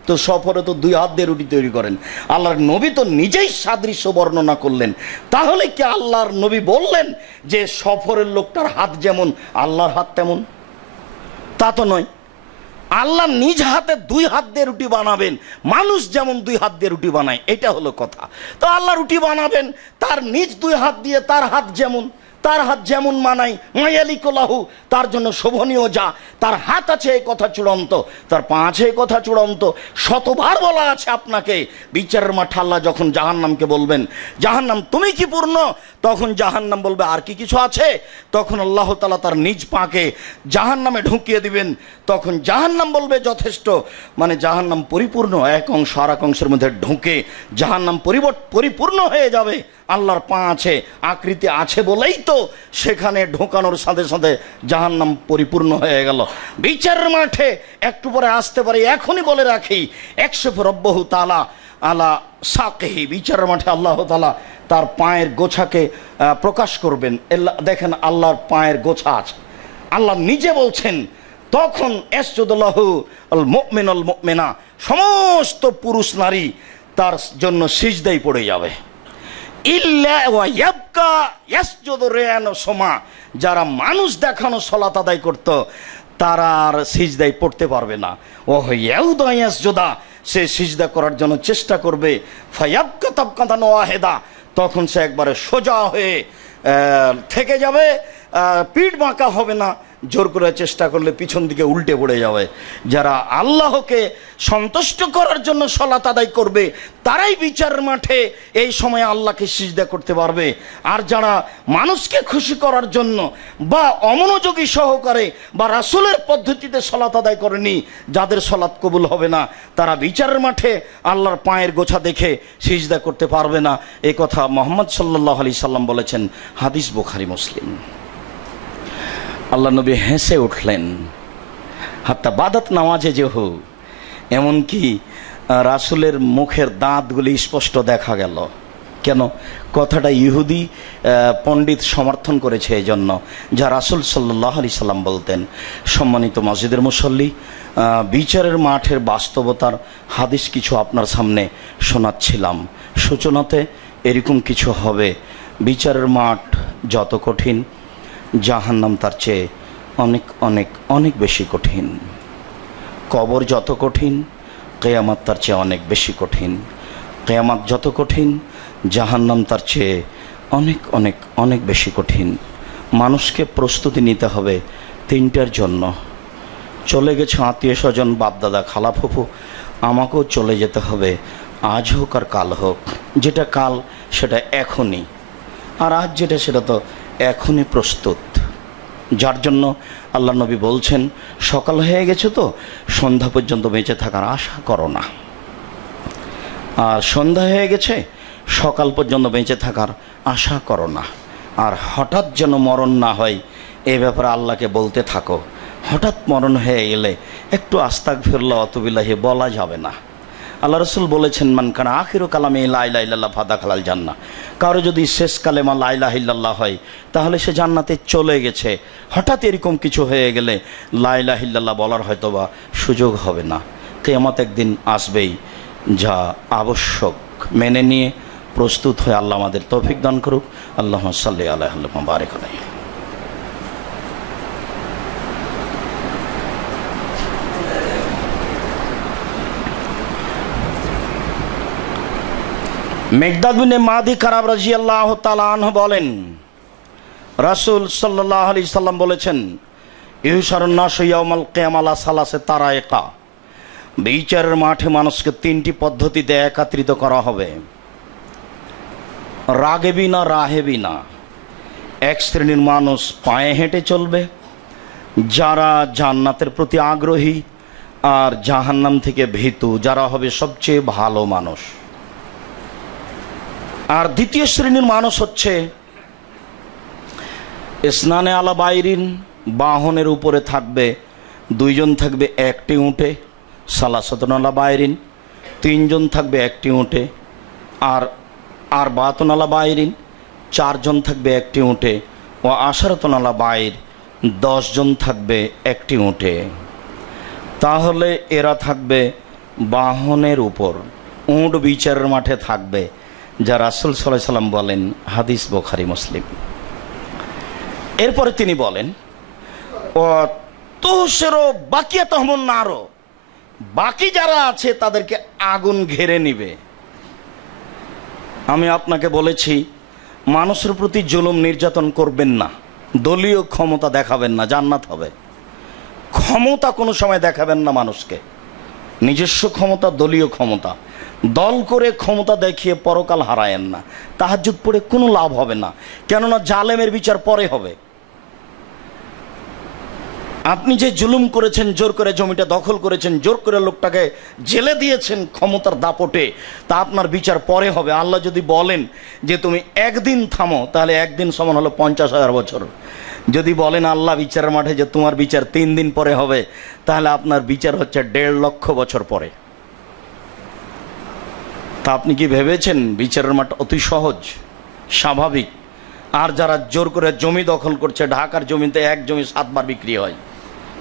তো সফরে তো 2 হাত দিয়ে রুটি তৈরি করেন। আল্লাহর নবী তো নিজেই সাদৃশ্য বর্ণনা করলেন। তাহলে কি আল্লাহর নবী বললেন যে সফরের লোকটার হাত যেমন আল্লাহর হাত তেমন? তা তো নয়। আল্লাহ নিজ হাতে 2 হাত দিয়ে রুটি বানাবেন, মানুষ যেমন 2 হাত দিয়ে রুটি বানায়, এটা হলো কথা। তো আল্লাহ রুটি বানাবেন তার নিজ 2 হাত দিয়ে, তার হাত যেমন, তার হাত যেমন মানাই মায়ালিকুলাহু, তার জন্য শোভনীয় যা। তার হাত আছে এই কথা চূড়ান্ত, তার পা আছে এই কথা চূড়ান্ত। শতবার বলা আছে আপনাকে। বিচারের মাঠে আল্লাহ যখন জাহান্নামকে বলবেন, জাহান্নাম তুমি কি পূর্ণ? তখন জাহান্নাম বলবে আর কি কিছু আছে? তখন আল্লাহ তাআলা তার নিজ পাকে জাহান্নামে ঢুকিয়ে দিবেন। তখন জাহান্নাম বলবে যথেষ্ট, মানে জাহান্নাম পরিপূর্ণ। এক অংশ আর এক অংশের মধ্যে ঢুকে জাহান্নাম পরিপূর্ণ হয়ে যাবে। আল্লাহর পা আছে, আকৃতি আছে বলেই তো সেখানে ঢোকানোর সাথে সাথে জাহান্নাম পরিপূর্ণ হয়ে গেল। বিচারের মাঠে একটু পরে আসতে পারে, এখনই বলে রাখি, 100 রব্বহু তাআলা আলা সাকিহি, বিচারের মাঠে আল্লাহ তাআলা তার পায়ের গোছাকে প্রকাশ করবেন। দেখেন আল্লাহর পায়ের গোছা আছে, আল্লাহ নিজে বলছেন। তখন ইয়াসজুদুল্লাহু আল মুমিনুল মুমিনা, সমস্ত পুরুষ নারী তার জন্য সিজদায় পড়ে যাবে। ইল্লা ওয়া ইয়াবকা ইয়াসজুদু রিয়ানু সুমা, যারা মানুষ দেখানো সালাত আদায় করত তারা আর সিজদায় পড়তে পারবে না। ও ইয়াউদু ইয়াসজুদা, সে সিজদা করার জন্য চেষ্টা করবে। ফায়াবকা তাবকাতান ওয়াহিদা, তখন সে একবারে সোজা হয়ে থেকে যাবে, পিঠ বাঁকা হবে না। জোর করে চেষ্টা করলে পিছন দিকে উল্টে পড়ে যাবে। যারা আল্লাহকে সন্তুষ্ট করার জন্য সালাত আদায় করবে তারাই বিচারের মাঠে এই সময় আল্লাহকে সিজদা করতে পারবে। আর যারা মানুষকে খুশি করার জন্য বা অমনোযোগী সহকারে বা রাসূলের পদ্ধতিতে সালাত আদায় করেনি, যাদের সালাত কবুল হবে না, তারা বিচারের মাঠে আল্লাহর পায়ের গোছা দেখে সিজদা করতে পারবে না। এই কথা মুহাম্মদ সাল্লাল্লাহু আলাইহি সাল্লাম বলেছেন, হাদিস বুখারী মুসলিম। আল্লাহ নবী হেসে উঠলেন, হাত্তা বাদাত নামাজে যে হো, এমনকি রাসূলের মুখের দাঁতগুলি স্পষ্ট দেখা গেল। কেন? কথাটা ইহুদি পণ্ডিত সমর্থন করেছে এই জন্য, যা রাসূল সাল্লাল্লাহু আলাইহি সাল্লাম বলতেন। সম্মানিত মসজিদের মুসল্লি, বিচারের মাঠের বাস্তবতার হাদিস কিছু আপনার সামনে শোনাচ্ছিলাম। সূচনাতে এরকম কিছু হবে, বিচারের মাঠ যত কঠিন, জাহান্নাম তার চেয়ে অনেক অনেক অনেক বেশি কঠিন। কবর যত কঠিন, কিয়ামত তার চেয়ে অনেক বেশি কঠিন। কিয়ামত যত কঠিন, জাহান্নাম তার চেয়ে অনেক অনেক অনেক বেশি কঠিন। মানুষকে প্রস্তুতি নিতে হবে তিনটার জন্য। চলে গেছে আত্মীয় স্বজন, বাপদাদা, খালা ফুফু, আমাকেও চলে যেতে হবে, আজ হোক আর কাল হোক। যেটা কাল সেটা এখনই, আর আজ যেটা সেটা তো এখনই প্রস্তুত। যার জন্য আল্লাহ নবী বলছেন, সকাল হয়ে গেছে তো সন্ধ্যা পর্যন্ত বেঁচে থাকার আশা করো না, আর সন্ধ্যা হয়ে গেছে সকাল পর্যন্ত বেঁচে থাকার আশা করো না। আর হঠাৎ যেন মরণ না হয় এ ব্যাপারে আল্লাহকে বলতে থাকো। হঠাৎ মরণ হয়ে গেলে একটু আস্তাগফিরুল্লাহ ওয়াতুবিল্লাহি বলা যাবে না। আল্লাহ রসুল বলেছেন, মান কানা আখিরু কালামে লা ইলাহা ইল্লাল্লাহ ফাদাখালাল জান্নাহ। কারো যদি শেষ কালেমা লা ইলাহা ইল্লাল্লাহ হয় তাহলে সে জান্নাতে চলে গেছে। হঠাৎ এরকম কিছু হয়ে গেলে লা ইলাহা ইল্লাল্লাহ বলার হয়তোবা সুযোগ হবে না। কিয়ামত একদিন আসবেই, যা আবশ্যক মেনে নিয়ে প্রস্তুত হয়ে আল্লাহ আমাদের তৌফিক দান করুক। আল্লাহুম্মা সাল্লি আলা ওয়া বারিক আলাইহি। মিকদাদ বিন মাদি কারাব রাদিয়াল্লাহু তাআলা আনহু বলেন, রাসূল সাল্লাল্লাহু আলাইহি সাল্লাম বলেছেন, ইহশারুন নাসু ইয়াউমাল কিয়ামা আলা সালাসে তারাইকা। বিচারের মাঠে মানুষকে তিনটি পদ্ধতিতে একত্রিত করা হবে। রাগেবিনা রাহেবিনা, এক শ্রেণীর মানুষ পায়ে হেঁটে চলবে, যারা জান্নাতের প্রতি আগ্রহী, আর জাহান্নাম থেকে ভীতু, যারা হবে সবচেয়ে ভালো মানুষ। আর দ্বিতীয় শ্রেণীর মানুষ হচ্ছে স্নানে আলা বাইরিন, বাহনের উপরে থাকবে, দুইজন থাকবে একটি উঁটে, সালাসাতুন আলা বাইরিন, তিনজন থাকবে একটি উঁটে, আর বাতুন আলা বাইরিন, চারজন থাকবে একটি উঁটে, ও আশারাতুন আলা বাইর, 10 জন থাকবে একটি উঁটে। তাহলে এরা থাকবে বাহনের উপর, উঁট বিচারের মাঠে থাকবে, যা রাসূল সাল্লাল্লাহু আলাইহি সাল্লাম বলেন। হাদিস বুখারী মুসলিম। এরপরে তিনি বলেন, ও তুহশিরু বাকিয়াতুহুম নার, বাকি যারা আছে তাদেরকে আগুন ঘিরে নিবে। আমি আপনাকে বলেছি, মানুষের প্রতি জুলুম নির্যাতন করবেন না, দলীয় ক্ষমতা দেখাবেন না, জান্নাত হবে। ক্ষমতা কোনো সময় দেখাবেন না মানুষকে, নিজস্ব ক্ষমতা, দলীয় ক্ষমতা। দল করে ক্ষমতা দেখিয়ে পরকাল হারায়েন না। তাহাজ্জুদ পড়ে কোনো লাভ হবে না, কেননা জালেমের বিচার পরে হবে। আপনি যে জুলুম করেছেন, জোর করে জমিটা দখল করেছেন, জোর করে লোকটাকে জেলে দিয়েছেন ক্ষমতার দাপটে, তা আপনার বিচার পরে হবে। আল্লাহ যদি বলেন যে তুমি একদিন থামো, তাহলে একদিন সমান হলো 50,000 বছর। যদি বলেন আল্লাহ বিচারের মাঠে যে তোমার বিচার 3 দিন পরে হবে, তাহলে আপনার বিচার হচ্ছে 1.5 লক্ষ বছর পরে। তা আপনি কি ভেবেছেন বিচারের মাঠ অতি সহজ, স্বাভাবিক? আর যারা জোর করে জমি দখল করছে, ঢাকার জমিতে এক জমি 7 বার বিক্রি হয়,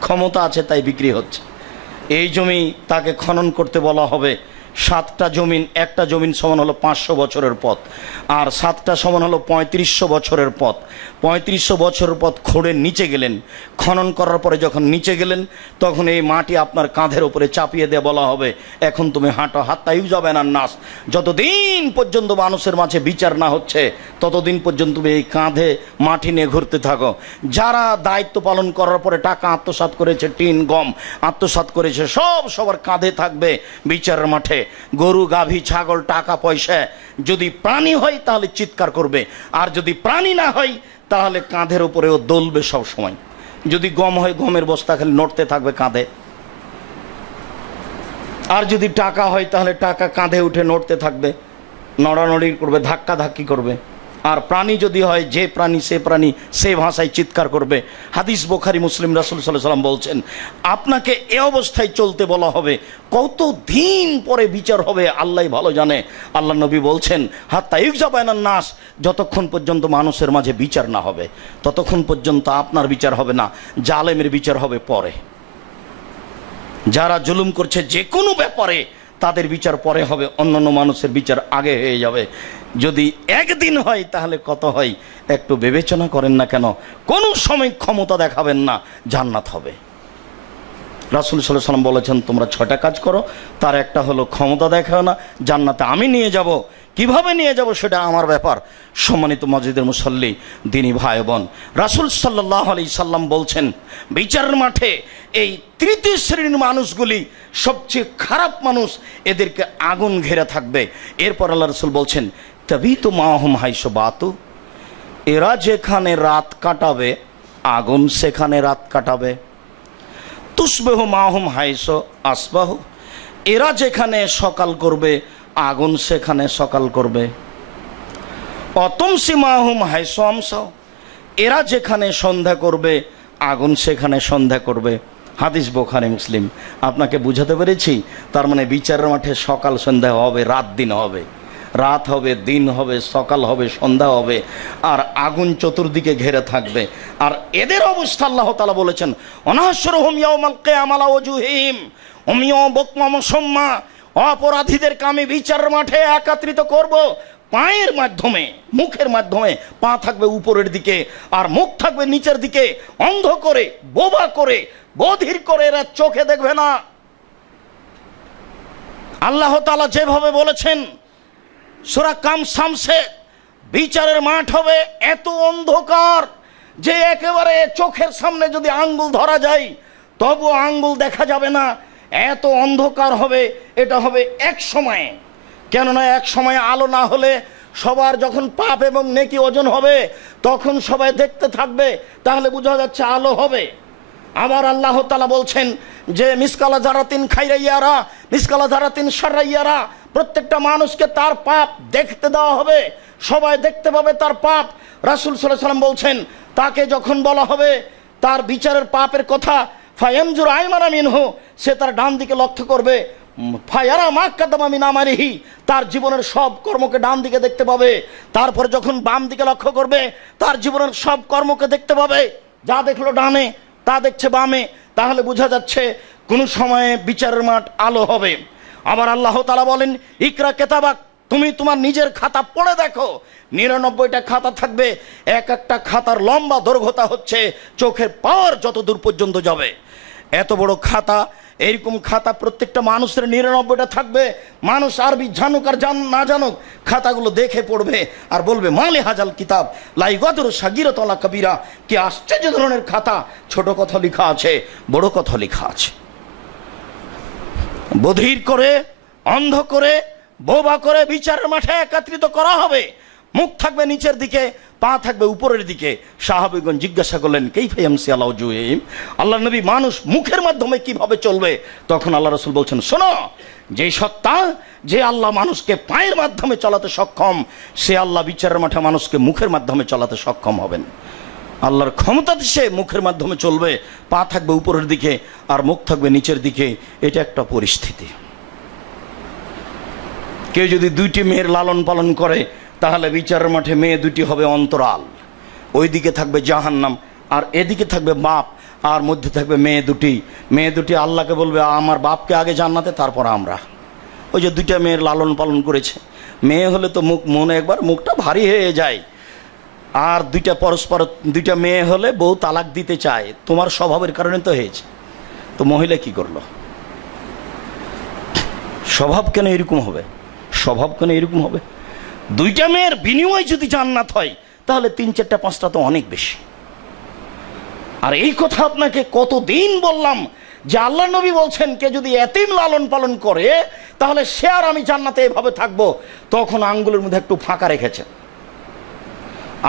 ক্ষমতা আছে তাই বিক্রি হচ্ছে। এই জমি তাকে খনন করতে বলা হবে, 7টা জমিন, একটা জমিন সমান হলো 500 বছরের পথ, আর 7টা সমান হলো 3500 বছরের পথ। 3500 বছরের পথ খোঁড়ে নিচে গেলেন, খনন করার পরে যখন নিচে গেলেন, তখন এই মাটি আপনার কাঁধের উপরে চাপিয়ে দিয়ে বলা হবে, এখন তুমি হাঁটো, হাত্তাই যাবে না নাস। যতদিন পর্যন্ত মানুষের মাঝে বিচার না হচ্ছে, ততদিন পর্যন্ত তুমি এই কাঁধে মাটি নিয়ে ঘুরতে থাকো। যারা দায়িত্ব পালন করার পরে টাকা আত্মসাৎ করেছে, টিন গম আত্মসাৎ করেছে, সব সবার কাঁধে থাকবে বিচারের মাঠে। গরু, গাভী, ছাগল, টাকা পয়সা যদি প্রাণী হয় তাহলে চিৎকার করবে, আর যদি প্রাণী না হয় তাহলে কাঁধের উপরেও দোলবে সব সময়। যদি গম হয়, গমের বস্তা খালি নড়তে থাকবে কাঁধে। আর যদি টাকা হয় তাহলে টাকা কাঁধে উঠে নড়তে থাকবে, নড়ানড়ি করবে, ধাক্কা ধাক্কি করবে। আর প্রাণী যদি হয় যে প্রাণী সে ভাষায় চিৎকার করবে। হাদিস বুখারী মুসলিম, রাসূল সাল্লাল্লাহু আলাইহি ওয়াসাল্লাম বলছেন আপনাকে এ অবস্থায় চলতে বলা হবে, কত দিন পরে বিচার হবে আল্লাহই ভালো জানে। আল্লাহ নবী বলছেন হাত্তা ইউকজা বাইনান নাস, যতক্ষণ পর্যন্ত মানুষের মাঝে বিচার না হবে ততক্ষণ পর্যন্ত আপনার বিচার হবে না, জালেমের বিচার হবে পরে। যারা জুলুম করছে যে কোনো ব্যাপারে তাদের বিচার পরে হবে, অন্যান্য মানুষের বিচার আগে হয়ে যাবে। যদি একদিন হয় তাহলে কত হয় একটু বিবেচনা করেন না কেন? কোনো সময় ক্ষমতা দেখাবেন না, জান্নাত হবে। রাসূল সাল্লাল্লাহু আলাইহি ওয়াসাল্লাম বলেছেন তোমরা 6টা কাজ করো, তার একটা হলো ক্ষমতা দেখাও না, জান্নাতে আমি নিয়ে যাব। কিভাবে নিয়ে যাব সেটা আমার ব্যাপার। সম্মানিত মসজিদের মুসল্লি, দিনী ভাই বোন, রাসূল সাল্লাল্লাহু আলাইহি সাল্লাম বলছেন বিচারের মাঠে এই তৃতীয় শ্রেণীর মানুষগুলি সবচেয়ে খারাপ মানুষ, এদেরকে আগুন ঘেরে থাকবে। এরপর আল্লাহ রাসূল বলছেন তাবিতু মাহুম হাইসু বাতু, এরা যেখানে রাত কাটাবে আগুন সেখানে রাত কাটাবে। তুসবিহু মাহুম হাইসু আসবাহু, এরা যেখানে সকাল করবে আগুন সেখানে সকাল করবে। অতমসি মাহুম হাইসু আমসাও, এরা যেখানে সন্ধ্যা করবে আগুন সেখানে সন্ধ্যা করবে। হাদিস বুখারী মুসলিম। আপনাকে বুঝাতে পেরেছি? তার মানে বিচারের মাঠে সকাল সন্ধ্যা হবে, রাত দিন হবে, রাত হবে দিন হবে, সকাল হবে সন্ধ্যা হবে, আর আগুন চতুর্দিকে ঘেরে থাকবে। আর এদের অবস্থা আল্লাহ তাআলা বলেছেন অনাহশুরুহুম ইয়াউমাল কিয়ামাতি আলা ওয়াজুহিম উমিয়া বুকমা মুসাম্মা, অপরাধীদেরকে আমি বিচারের মাঠে একত্রিত করব পায়ের মাধ্যমে, মুখের মাধ্যমে। পা থাকবে উপরের দিকে আর মুখ থাকবে নিচের দিকে, অন্ধ করে, বোবা করে, বধির করে, এরা চোখে দেখবে না। আল্লাহ তাআলা যেভাবে বলেছেন সূরা কাম শামসে, বিচারের মাঠ হবে এত অন্ধকার যে একেবারে চোখের সামনে যদি আঙ্গুল ধরা যায় তবুও আঙ্গুল দেখা যাবে না, এত অন্ধকার হবে। এটা হবে এক সময়ে, কেননা এক সময় আলো না হলে সবার যখন পাপ এবং নেকি ওজন হবে তখন সবাই দেখতে থাকবে, তাহলে বোঝা যাচ্ছে আলো হবে। আবার আল্লাহ তাআলা বলছেন যে মিসকালা যারাতিন খাইরাইয়ারা মিসকালা যারাতিন শাররাইয়ারা, প্রত্যেকটা মানুষকে তার পাপ দেখতে দেওয়া হবে, সবাই দেখতে পাবে তার পাপ। রাসূল সাল্লাল্লাহু আলাইহি ওয়াসাল্লাম বলছেন তাকে যখন বলা হবে তার বিচারের পাপের কথা, ফায়ানজুর আইমানা মিনহু, সে তার ডান দিকে লক্ষ্য করবে, ফায়ারা মা কাদামা মিন আমারিহি, তার জীবনের সব কর্মকে ডান দিকে দেখতে পাবে। তারপরে যখন বাম দিকে লক্ষ্য করবে তার জীবনের সব কর্মকে দেখতে পাবে, যা দেখলো ডানে তা দেখছে বামে, তাহলে বোঝা যাচ্ছে কোন সময়ে বিচারের মাঠ আলো হবে। আবার আল্লাহ তাআলা বলেন ইকরা কিতাবাক, তুমি তোমার নিজের খাতা পড়ে দেখো, 99টা খাতা থাকবে, এক একটা খাতার লম্বা দৈর্ঘ্যতা হচ্ছে চোখের পাওয়ার যত দূর পর্যন্ত যাবে। এত বড় খাতা, এইরকম খাতা প্রত্যেকটা মানুষের 99টা থাকবে। মানুষ আরবি জানুক আর না জানুক খাতাগুলো দেখে পড়বে আর বলবে মালি হাজাল কিতাব লা ইগাদিরু সাগীরাতান ওয়ালা কাবীরা, কি আশ্চর্য ধরনের খাতা, ছোট কথা লেখা আছে, বড় কথা লেখা আছে। বধির করে, অন্ধ করে, বোবা করে বিচারের মাঠে একত্রিত করা হবে। মুখ থাকবে নিচের দিকে, পা থাকবে উপরের দিকে। সাহাবীগণ জিজ্ঞাসা করলেন কাইফা ইয়ামসি আলা ওয়াজুহিম, আল্লাহ নবী মানুষ মুখের মাধ্যমে কিভাবে চলবে? তখন আল্লাহ রাসূল বলছেন শোনো, যে সত্তা, যে আল্লাহ মানুষকে পায়ের মাধ্যমে চালাতে সক্ষম, সে আল্লাহ বিচারের মাঠে মানুষকে মুখের মাধ্যমে চালাতে সক্ষম হবেন। আল্লাহর ক্ষমতাতে সে মুখের মাধ্যমে চলবে, পা থাকবে উপরের দিকে আর মুখ থাকবে নিচের দিকে। এটা একটা পরিস্থিতি। কেউ যদি 2টি মেয়ের লালন পালন করে তাহলে বিচারের মাঠে মেয়ে 2টি হবে অন্তরাল, ওই দিকে থাকবে জাহান্নাম আর এদিকে থাকবে বাপ, আর মধ্যে থাকবে মেয়ে 2টি। মেয়ে 2টি আল্লাহকে বলবে আমার বাপকে আগে জান্নাতে তারপর আমরা। ওই যে 2টা মেয়ের লালন পালন করেছে, মেয়ে হলে তো মনে একবার মুখটা ভারী হয়ে যায়, আর 2টা পরস্পর 2টা মেয়ে হলে বউ তালাক দিতে চায়, তোমার স্বভাবের কারণে তো হয়েছে। তো মহিলা কি করলো? স্বভাব কেন এরকম হবে? স্বভাব কেন এরকম হবে? 2টা মেয়ের বিনিময় যদি জান্নাত হয় তাহলে 3, 4, 5টা তো অনেক বেশি। আর এই কথা আপনাকে কতদিন বললাম যে আল্লাহ নবী বলছেন কে যদি এতিম লালন পালন করে তাহলে সে আর আমি জান্নাতে এভাবে থাকবো। তখন আঙ্গুলের মধ্যে একটু ফাঁকা রেখেছে।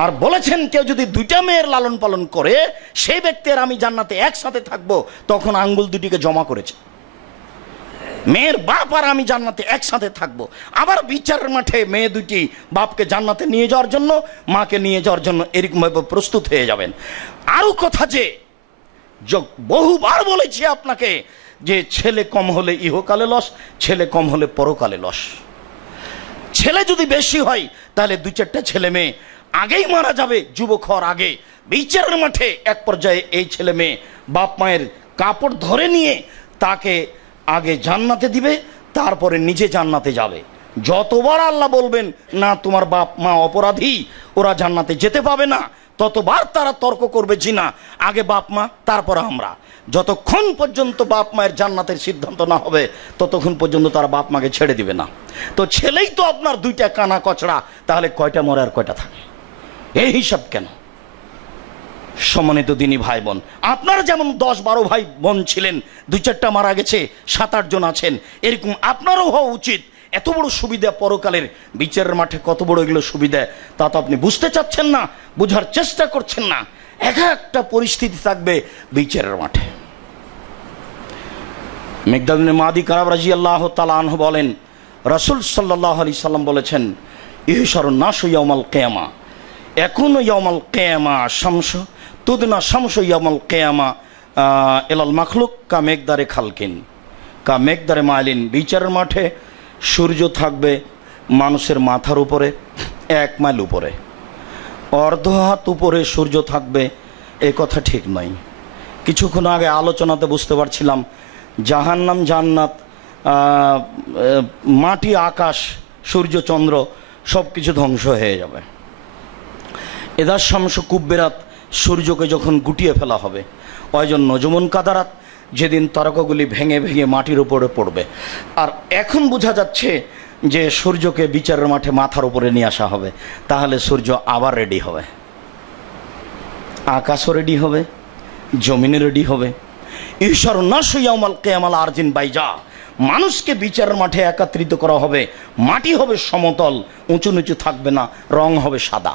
আর বলেছেন কেউ যদি 2টা মেয়ের লালন পালন করে সেই ব্যক্তি আর আমি জান্নাতে একসাথে থাকবো, তখন আঙ্গুল 2টিকে জমা করেছে। মেয়ের বাপ আর আমি জান্নাতে একসাথে থাকবো। আবার বিচারের মাঠে মেয়ে দুটি বাপকে জান্নাতে নিয়ে যাওয়ার জন্য, মাকে নিয়ে যাওয়ার জন্য এরকমভাবে প্রস্তুত হয়ে যাবেন। আরও কথা যে বহুবার বলেছি আপনাকে যে ছেলে কম হলে ইহকালে লস, ছেলে কম হলে পরকালে লস। ছেলে যদি বেশি হয় তাহলে 2-4টা ছেলে মেয়ে আগেই মারা যাবে, যুবক হওয়ার আগে। বিচারের মাঠে এক পর্যায়ে এই ছেলে মেয়ে বাপ মায়ের কাপড় ধরে নিয়ে তাকে আগে জান্নাতে দিবে, তারপরে নিজে জান্নাতে যাবে। যতবার আল্লাহ বলবেন না তোমার বাপ মা অপরাধী, ওরা জান্নাতে যেতে পাবে না, ততবার তারা তর্ক করবে জি না, আগে বাপ মা তারপর আমরা। যতক্ষণ পর্যন্ত বাপ মায়ের জান্নাতের সিদ্ধান্ত না হবে ততক্ষণ পর্যন্ত তারা বাপ মাকে ছেড়ে দিবে না। তো ছেলেই তো আপনার 2টা কানা কচড়া, তাহলে কয়টা মরে আর কয়টা থাকে? এই হিসাব কেন? সম্মানিত দিনী ভাই বোন, আপনারা যেমন 10-12 ভাই বোন ছিলেন, 2-4টা মারা গেছে, 7-8 জন আছেন, এরকম আপনারও হওয়া উচিত। এত বড় সুবিধা পরকালের বিচারের মাঠে, কত বড় এগুলো সুবিধা তা তো আপনি বুঝতে চাচ্ছেন না, বোঝার চেষ্টা করছেন না। একটা পরিস্থিতি থাকবে বিচারের মাঠে। মিকদাদ ইবনে মাদি কারাব রাদিয়াল্লাহু তাআলা আনহু বলেন, রাসূল সাল্লাল্লাহু আলাইহি সাল্লাম বলেছেন, ইহশারুন নাসু ইয়াউমাল কিয়ামা ইয়াকুনু ইয়াউমাল কিয়ামা শামসু তুদনা শামসু ইয়াউমাল কিয়ামা ইলাল মাখলুক কা মিকদারে খালকিন কা মিকদারে মাইলিন। বিচারের মাঠে সূর্য থাকবে মানুষের মাথার উপরে 1 মাইল উপরে, অর্ধ হাত উপরে সূর্য থাকবে, এ কথা ঠিক নয়। কিছুক্ষণ আগে আলোচনাতে বুঝতে পারছিলাম জাহান্নাম জান্নাত, মাটি আকাশ সূর্য চন্দ্র সব কিছু ধ্বংস হয়ে যাবে। এদার শামস কুব্বেরাত, সূর্যকে যখন গুটিয়ে ফেলা হবে, ওইজন নজমন কাদারাত, যেদিন তারকাগুলি ভেঙে ভেঙে মাটির উপরে পড়বে। আর এখন বোঝা যাচ্ছে যে সূর্যকে বিচারের মাঠে মাথার উপরে নিয়ে আসা হবে, তাহলে সূর্য আবার রেডি হবে, আকাশও রেডি হবে, জমিনে রেডি হবে। ঈশ্বর নাসু ইয়াউমাল কিয়ামাল আরজিন বাইজা, মানুষকে বিচারের মাঠে একত্রিত করা হবে, মাটি হবে সমতল, উঁচু নিচু থাকবে না, রং হবে সাদা।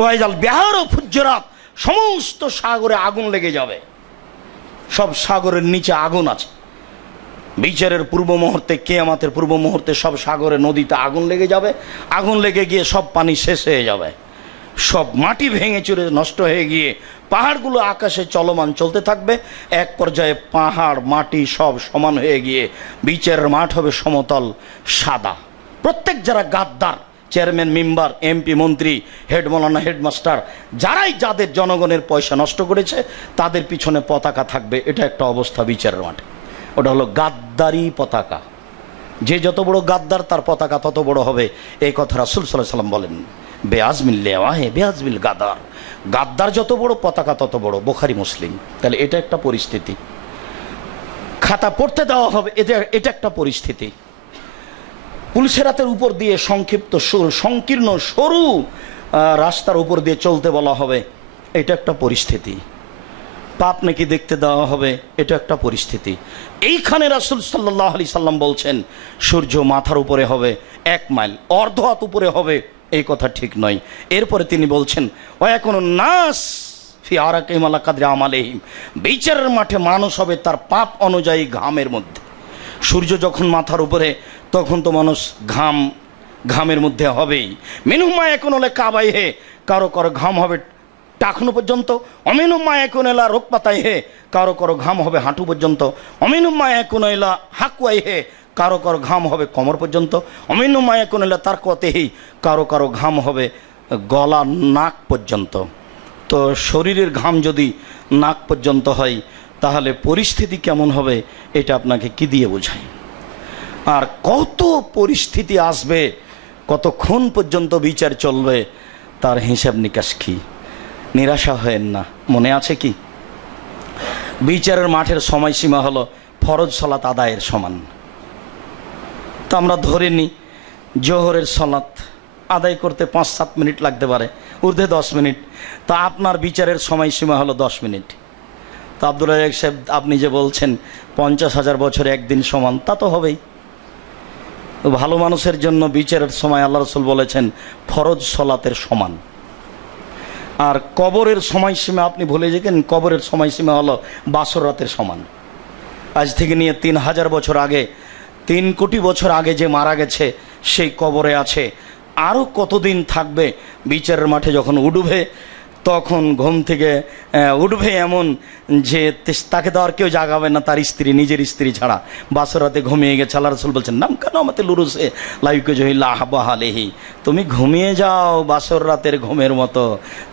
ওয়াইজাল বিহার ও ফুজ্জরাত, সমস্ত সাগরে আগুন লেগে যাবে, সব সাগরের নিচে আগুন আছে। বিচারের পূর্ব মুহূর্তে, কিয়ামতের পূর্ব মুহূর্তে সব সাগরে নদীতে আগুন লেগে যাবে, আগুন লেগে গিয়ে সব পানি শেষ হয়ে যাবে, সব মাটি ভেঙে চুরে নষ্ট হয়ে গিয়ে পাহাড়গুলো আকাশে চলমান চলতে থাকবে। এক পর্যায়ে পাহাড় মাটি সব সমান হয়ে গিয়ে বিচারের মাঠ হবে সমতল সাদা। প্রত্যেক যারা গাদ্দার, চেয়ারম্যান, মেম্বার, এমপি, মন্ত্রী, হেড মৌলানা, হেডমাস্টার, যারাই যাদের জনগণের পয়সা নষ্ট করেছে তাদের পিছনে পতাকা থাকবে। এটা একটা অবস্থা বিচারের মাঠে, ওটা হলো গাদ্দারি পতাকা। যে যত বড় গাদ্দার তার পতাকা তত বড় হবে, এই কথা রাসূল সাল্লাল্লাহু আলাইহি ওয়াসাল্লাম বলেন। বেআজমিল লেওয়াহে বেআজমিল গাদার, গাদ্দার যত বড় পতাকা তত বড়। বুখারী মুসলিম। তাহলে এটা একটা পরিস্থিতি, খাতা পড়তে দেওয়া হবে, এটা একটা পরিস্থিতি। পুলিশের হাতের উপর দিয়ে সংকীর্ণ সরু রাস্তার উপর দিয়ে চলতে বলা হবে, এটা একটা পরিস্থিতি। পাপ নাকি দেখতে দেওয়া হবে, এটা একটা পরিস্থিতি। এইখানে রাসূল সাল্লাল্লাহু আলাইহি সাল্লাম বলছেন সূর্য মাথার উপরে হবে 1 মাইল, অর্ধ হাত উপরে হবে, এই কথা ঠিক নয়। এরপরে তিনি বলছেন ওয়াকুনু নাস ফি আরাকিহিম আলা কাদরি আমালিহিম, বিচারের মাঠে মানুষ হবে তার পাপ অনুযায়ী ঘামের মধ্যে। সূর্য যখন মাথার উপরে তখন তো মানুষ ঘামের মধ্যে হবেই। মিনহুমা ইয়াকুনু লা কাবাইহে, কারো কারো ঘাম হবে টাকনু পর্যন্ত, অমিনুম্মা ইয়াকুনু ইলা রুকবাতাইহে, কারো কারো ঘাম হবে হাঁটু পর্যন্ত, অমিনুম্মা ইয়াকুনু ইলা হাকওয়াইহে, কারো কারো ঘাম হবে কোমর পর্যন্ত, অমিনুম্মা ইয়াকুনু ইলা তারকুয়াতিহি, কারো কারো ঘাম হবে গলা নাক পর্যন্ত। তো শরীরের ঘাম যদি নাক পর্যন্ত হয় তাহলে পরিস্থিতি কেমন হবে এটা আপনাকে কি দিয়ে বোঝায়? আর কত পরিস্থিতি আসবে, কতক্ষণ পর্যন্ত বিচার চলবে, তার হিসাব নিকাশ কি? নিরাশা হয়েন না। মনে আছে কি, বিচারের মাঠের সময়সীমা হলো ফরজ সালাত আদায়ের সমান। তো আমরা ধরে নিই জোহরের সালাত আদায় করতে 5-7 মিনিট লাগতে পারে, ঊর্ধ্বে 10 মিনিট। তা আপনার বিচারের সময়সীমা হলো 10 মিনিট। তো আব্দুল রাজ্জাক সাহেব, আপনি যে বলছেন 50,000 বছরে একদিন সমান, তা তো হবেই। ভালো মানুষের জন্য বিচারের সময় আল্লাহ রাসূল বলেছেন ফরজ সালাতের সমান। আর কবরের সময়সীমা আপনি ভুলে যেতেন, কবরের সময়সীমা হলো বাসর রাতের সমান। আজ থেকে নিয়ে 3000 বছর আগে, 3 কোটি বছর আগে যে মারা গেছে সেই কবরে আছে। আরও কতদিন থাকবে? বিচারের মাঠে যখন উঠবে, তখন ঘুম থেকে উঠবে এমন যে তাকে তো আর কেউ জাগাবে না, তার স্ত্রী, নিজের স্ত্রী ছাড়া। বাসরাতে ঘুমিয়ে গেছে, আল্লাহ রাসূল বলছেন নাম কেন আমাদের লুরুসে লাইকে জহিল্লা আহাবাহালেহি, তুমি ঘুমিয়ে যাও বাসর রাতের ঘুমের মতো,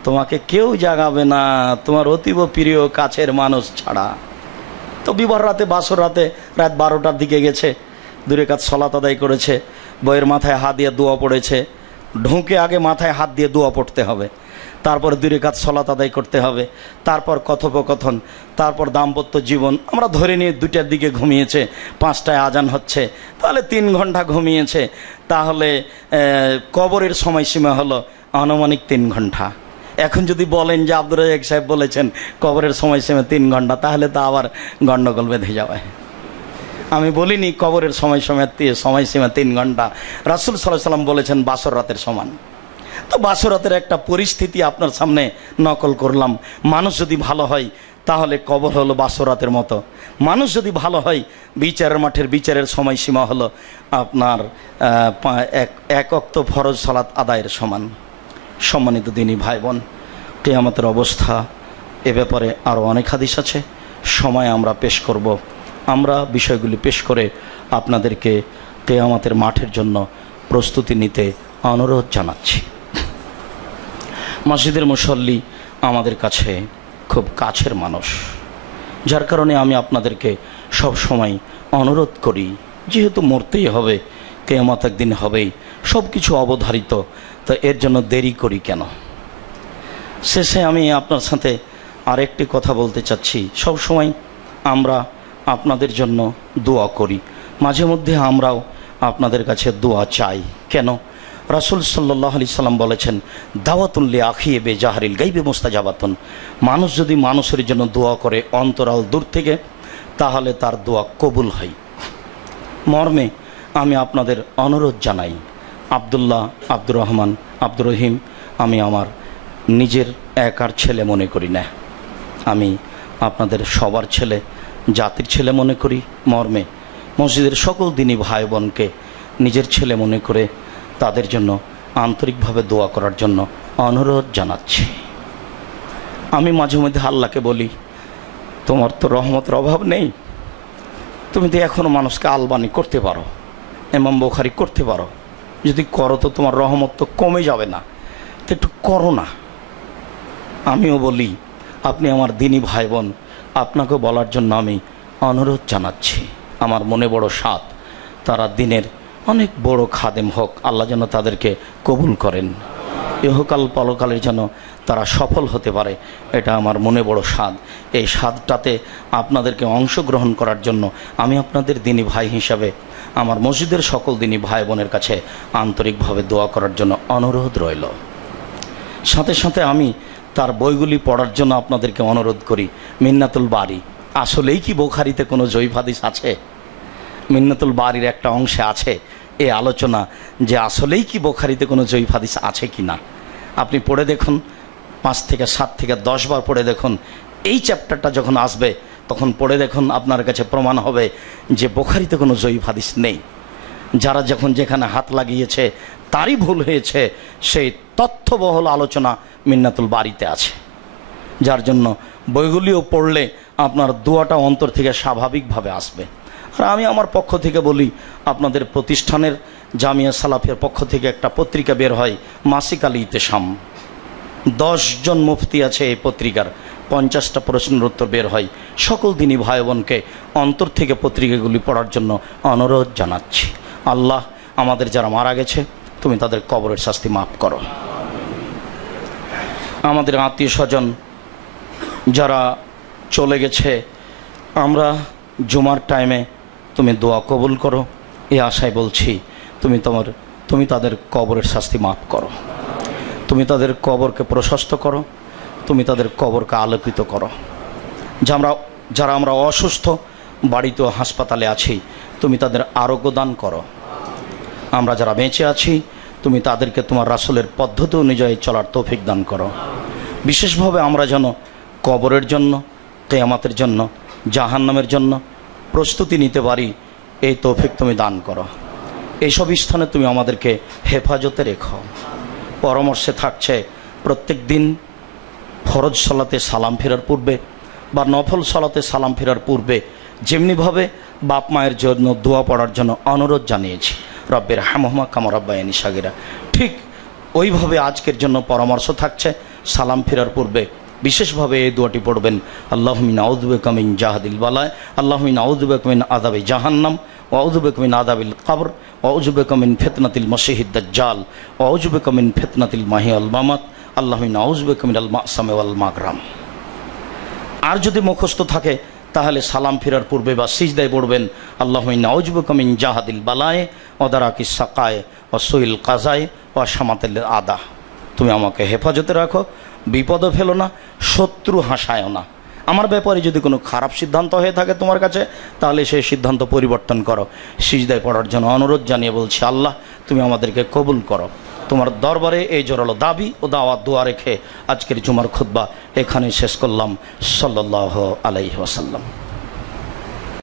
তোমাকে কেউ জাগাবে না তোমার অতীব প্রিয় কাছের মানুষ ছাড়া। তো বিবাহ রাতে, বাসর রাতে রাত 12টার দিকে গেছে, 2 রাকাত সালাত আদায় করেছে, বইয়ের মাথায় হাত দিয়ে দোয়া পড়েছে। ঢুকে আগে মাথায় হাত দিয়ে দোয়া পড়তে হবে, তারপর 2 রাকাত সালাত আদায় করতে হবে, তারপর কথোপকথন, তারপর দাম্পত্য জীবন। আমরা ধরে নিয়ে 2টার দিকে ঘুমিয়েছে, 5টায় আজান হচ্ছে, তাহলে 3 ঘন্টা ঘুমিয়েছে। তাহলে কবরের সময়সীমা হলো আনুমানিক 3 ঘন্টা। এখন যদি বলেন যে আব্দুর রাজ্জাক সাহেব বলেছেন কবরের সময়সীমা 3 ঘন্টা, তাহলে তো আবার গণ্ডগোল বেঁধে যাবে। আমি বলিনি কবরের সময়সীমা 3 ঘন্টা, রাসূল সাল্লাল্লাহু আলাইহি ওয়াসাল্লাম বলেছেন বাসর রাতের সমান। তো বাসর রাতের একটা পরিস্থিতি আপনার সামনে নকল করলাম। মানুষ যদি ভালো হয় তাহলে কবর হলো বাসর রাতের মতো। মানুষ যদি ভালো হয় বিচারের মাঠের বিচারের সময়সীমা হলো আপনার 1 ওয়াক্ত ফরজ সালাত আদায়ের সমান। সম্মানিত দিনী ভাই বোন, কিয়ামতের অবস্থা, এ ব্যাপারে আরও অনেক হাদিস আছে, সময় আমরা পেশ করব। আমরা বিষয়গুলি পেশ করে আপনাদেরকে কিয়ামতের মাঠের জন্য প্রস্তুতি নিতে অনুরোধ জানাচ্ছি। মসজিদের মুসল্লি আমাদের কাছে খুব কাছের মানুষ, যার কারণে আমি আপনাদেরকে সব সময় অনুরোধ করি, যেহেতু মরতেই হবে, কিয়ামত একদিন হবেই, সব কিছু অবধারিত, তো এর জন্য দেরি করি কেন? শেষে আমি আপনার সাথে আরেকটি কথা বলতে চাচ্ছি। সব সময় আমরা আপনাদের জন্য দোয়া করি, মাঝে মধ্যে আমরাও আপনাদের কাছে দোয়া চাই। কেন? রাসূল সাল্লাল্লাহু আলাইহি সাল্লাম বলেছেন দাওয়াতুল লি আখিয়ে বে জাহরিল গায়বে মুস্তাজাবাতুন। মানুষ যদি মানুষের জন্য দোয়া করে অন্তরাল দূর থেকে, তাহলে তার দোয়া কবুল হয়। মর্মে আমি আপনাদের অনুরোধ জানাই, আব্দুল্লাহ, আব্দুর রহমান, আব্দুর রহিম আমি আমার নিজের একার ছেলে মনে করি না, আমি আপনাদের সবার ছেলে, জাতির ছেলে মনে করি। মর্মে মসজিদের সকল দিনী ভাই বোনকে নিজের ছেলে মনে করে তাদের জন্য আন্তরিকভাবে দোয়া করার জন্য অনুরোধ জানাচ্ছি। আমি মাঝে মধ্যে আল্লাহকে বলি, তোমার তো রহমতের অভাব নেই, তুমি তো এখনও মানুষকে আলবানি করতে পারো, ইমাম বুখারী করতে পারো, যদি করো তো তোমার রহমত তো কমে যাবে না, তো একটু করো না। আমিও বলি, আপনি আমার দিনী ভাই বোন, আপনাকে বলার জন্য আমি অনুরোধ জানাচ্ছি। আমার মনে বড় সাধ, তারা দিনের অনেক বড় খাদেম হোক, আল্লাহ যেন তাদেরকে কবুল করেন, ইহকাল পরকালের যেন তারা সফল হতে পারে, এটা আমার মনে বড় স্বাদ। এই স্বাদটাতে আপনাদেরকে অংশগ্রহণ করার জন্য আমি আপনাদের দিনী ভাই হিসাবে আমার মসজিদের সকল দিনী ভাই বোনের কাছে আন্তরিকভাবে দোয়া করার জন্য অনুরোধ রইল। সাথে সাথে আমি তার বইগুলি পড়ার জন্য আপনাদেরকে অনুরোধ করি। মিন্নাতুল বারী, আসলেই কি বুখারীতে কোনো জয়ীফ হাদিস আছে? মিন্নাতুল বারীর একটা অংশে আছে এই আলোচনা যে আসলেই কি বুখারীতে কোনো জয়ীফ হাদিস আছে কি না। আপনি পড়ে দেখুন, 5 থেকে 7 থেকে 10 বার পড়ে দেখুন। এই চ্যাপ্টারটা যখন আসবে তখন পড়ে দেখুন, আপনার কাছে প্রমাণ হবে যে বুখারীতে কোনো জয়ীফ হাদিস নেই। যারা যখন যেখানে হাত লাগিয়েছে তারই ভুল হয়েছে, সেই তথ্যবহুল আলোচনা মিন্নাতুল বারীতে আছে। যার জন্য বইগুলিও পড়লে আপনার দোয়াটা অন্তর থেকে স্বাভাবিকভাবে আসবে। আর আমি আমার পক্ষ থেকে বলি, আপনাদের প্রতিষ্ঠানের জামিয়া সালাফের পক্ষ থেকে একটা পত্রিকা বের হয়, মাসিক আল ইতেসাম। 10 জন মুফতি আছে এই পত্রিকার, 50টা প্রশ্নের উত্তর বের হয়। সকল দিনী ভাই বোনকে অন্তর থেকে পত্রিকাগুলি পড়ার জন্য অনুরোধ জানাচ্ছি। আল্লাহ আমাদের যারা মারা গেছে, তুমি তাদের কবরের শাস্তি মাফ করো। আমাদের আত্মীয় স্বজন যারা চলে গেছে, আমরা জুমার টাইমে তুমি দোয়া কবুল করো, এই আশায় বলছি। তুমি তাদের কবরের শাস্তি মাফ করো, তুমি তাদের কবরকে প্রশস্ত করো, তুমি তাদের কবরকে আলোকিত করো। যারা আমরা অসুস্থ, বাড়িতে হাসপাতালে আছি, তুমি তাদের আরোগ্য দান করো। আমরা যারা বেঁচে আছি, তুমি তাদেরকে তোমার রাসূলের পদ্ধতি অনুযায়ী চলার তৌফিক দান করো। বিশেষভাবে আমরা যেন কবরের জন্য, কিয়ামতের জন্য, জাহান্নামের জন্য, প্রস্তুতি নিতে পারি এই তৌফিক তুমি দান করো। এইসব স্থানে তুমি আমাদেরকে হেফাজতে রেখো। পরামর্শে থাকছে প্রত্যেক দিন ফরজ সালাতে সালাম ফেরার পূর্বে বা নফল সালাতে সালাম ফেরার পূর্বে যেমনিভাবে বাপ মায়ের জন্য দোয়া পড়ার জন্য অনুরোধ জানিয়েছি, রব্বের হামহুমা কামা রাব্বায়ানি সাগীরা, ঠিক ওইভাবে আজকের জন্য পরামর্শ থাকছে সালাম ফেরার পূর্বে বিশেষভাবে এই দোয়াটি পড়বেন, আল্লাহুম্মা আউযু বিকা মিন জাহাদিল বালা, আল্লাহুম্মা আউযু বিকা মিন আযাবি জাহান্নাম ওয়া আউযু বিকা মিন আযাবিল কবর ওয়া আউযু বিকা মিন ফিতনাতিল মাসিহিদ দাজ্জাল ওয়া আউযু বিকা মিন ফিতনাতিল মাহিয়া ওয়াল মামাত, আল্লাহুম্মা আউযু বিকা মিনাল মাসামি ওয়াল মাগরাম। আর যদি মুখস্থ থাকে তাহলে সালাম ফেরার পূর্বে বা সিজদায় পড়বেন, আল্লাহুম্মা আউযু বিকা মিন জাহাদিল বালায়ে ওয়া দারাকিস সাকায়ে ওয়া সুইল কাজায়ে ওয়া শামাতিল আদা। তুমি আমাকে হেফাজতে রাখো, বিপদও ফেলো না, শত্রু হাসায়ও না। আমার ব্যাপারে যদি কোনো খারাপ সিদ্ধান্ত হয়ে থাকে তোমার কাছে, তাহলে সেই সিদ্ধান্ত পরিবর্তন করো। সিজদায় পড়ার জন্য অনুরোধ জানিয়ে বলছি, আল্লাহ তুমি আমাদেরকে কবুল করো। তোমার দরবারে এই জোরালো দাবি ও দাওয়াত দোয়া রেখে আজকের জুমার খুতবা এখানে শেষ করলাম। সাল্লাল্লাহু আলাইহি ওয়াসাল্লাম।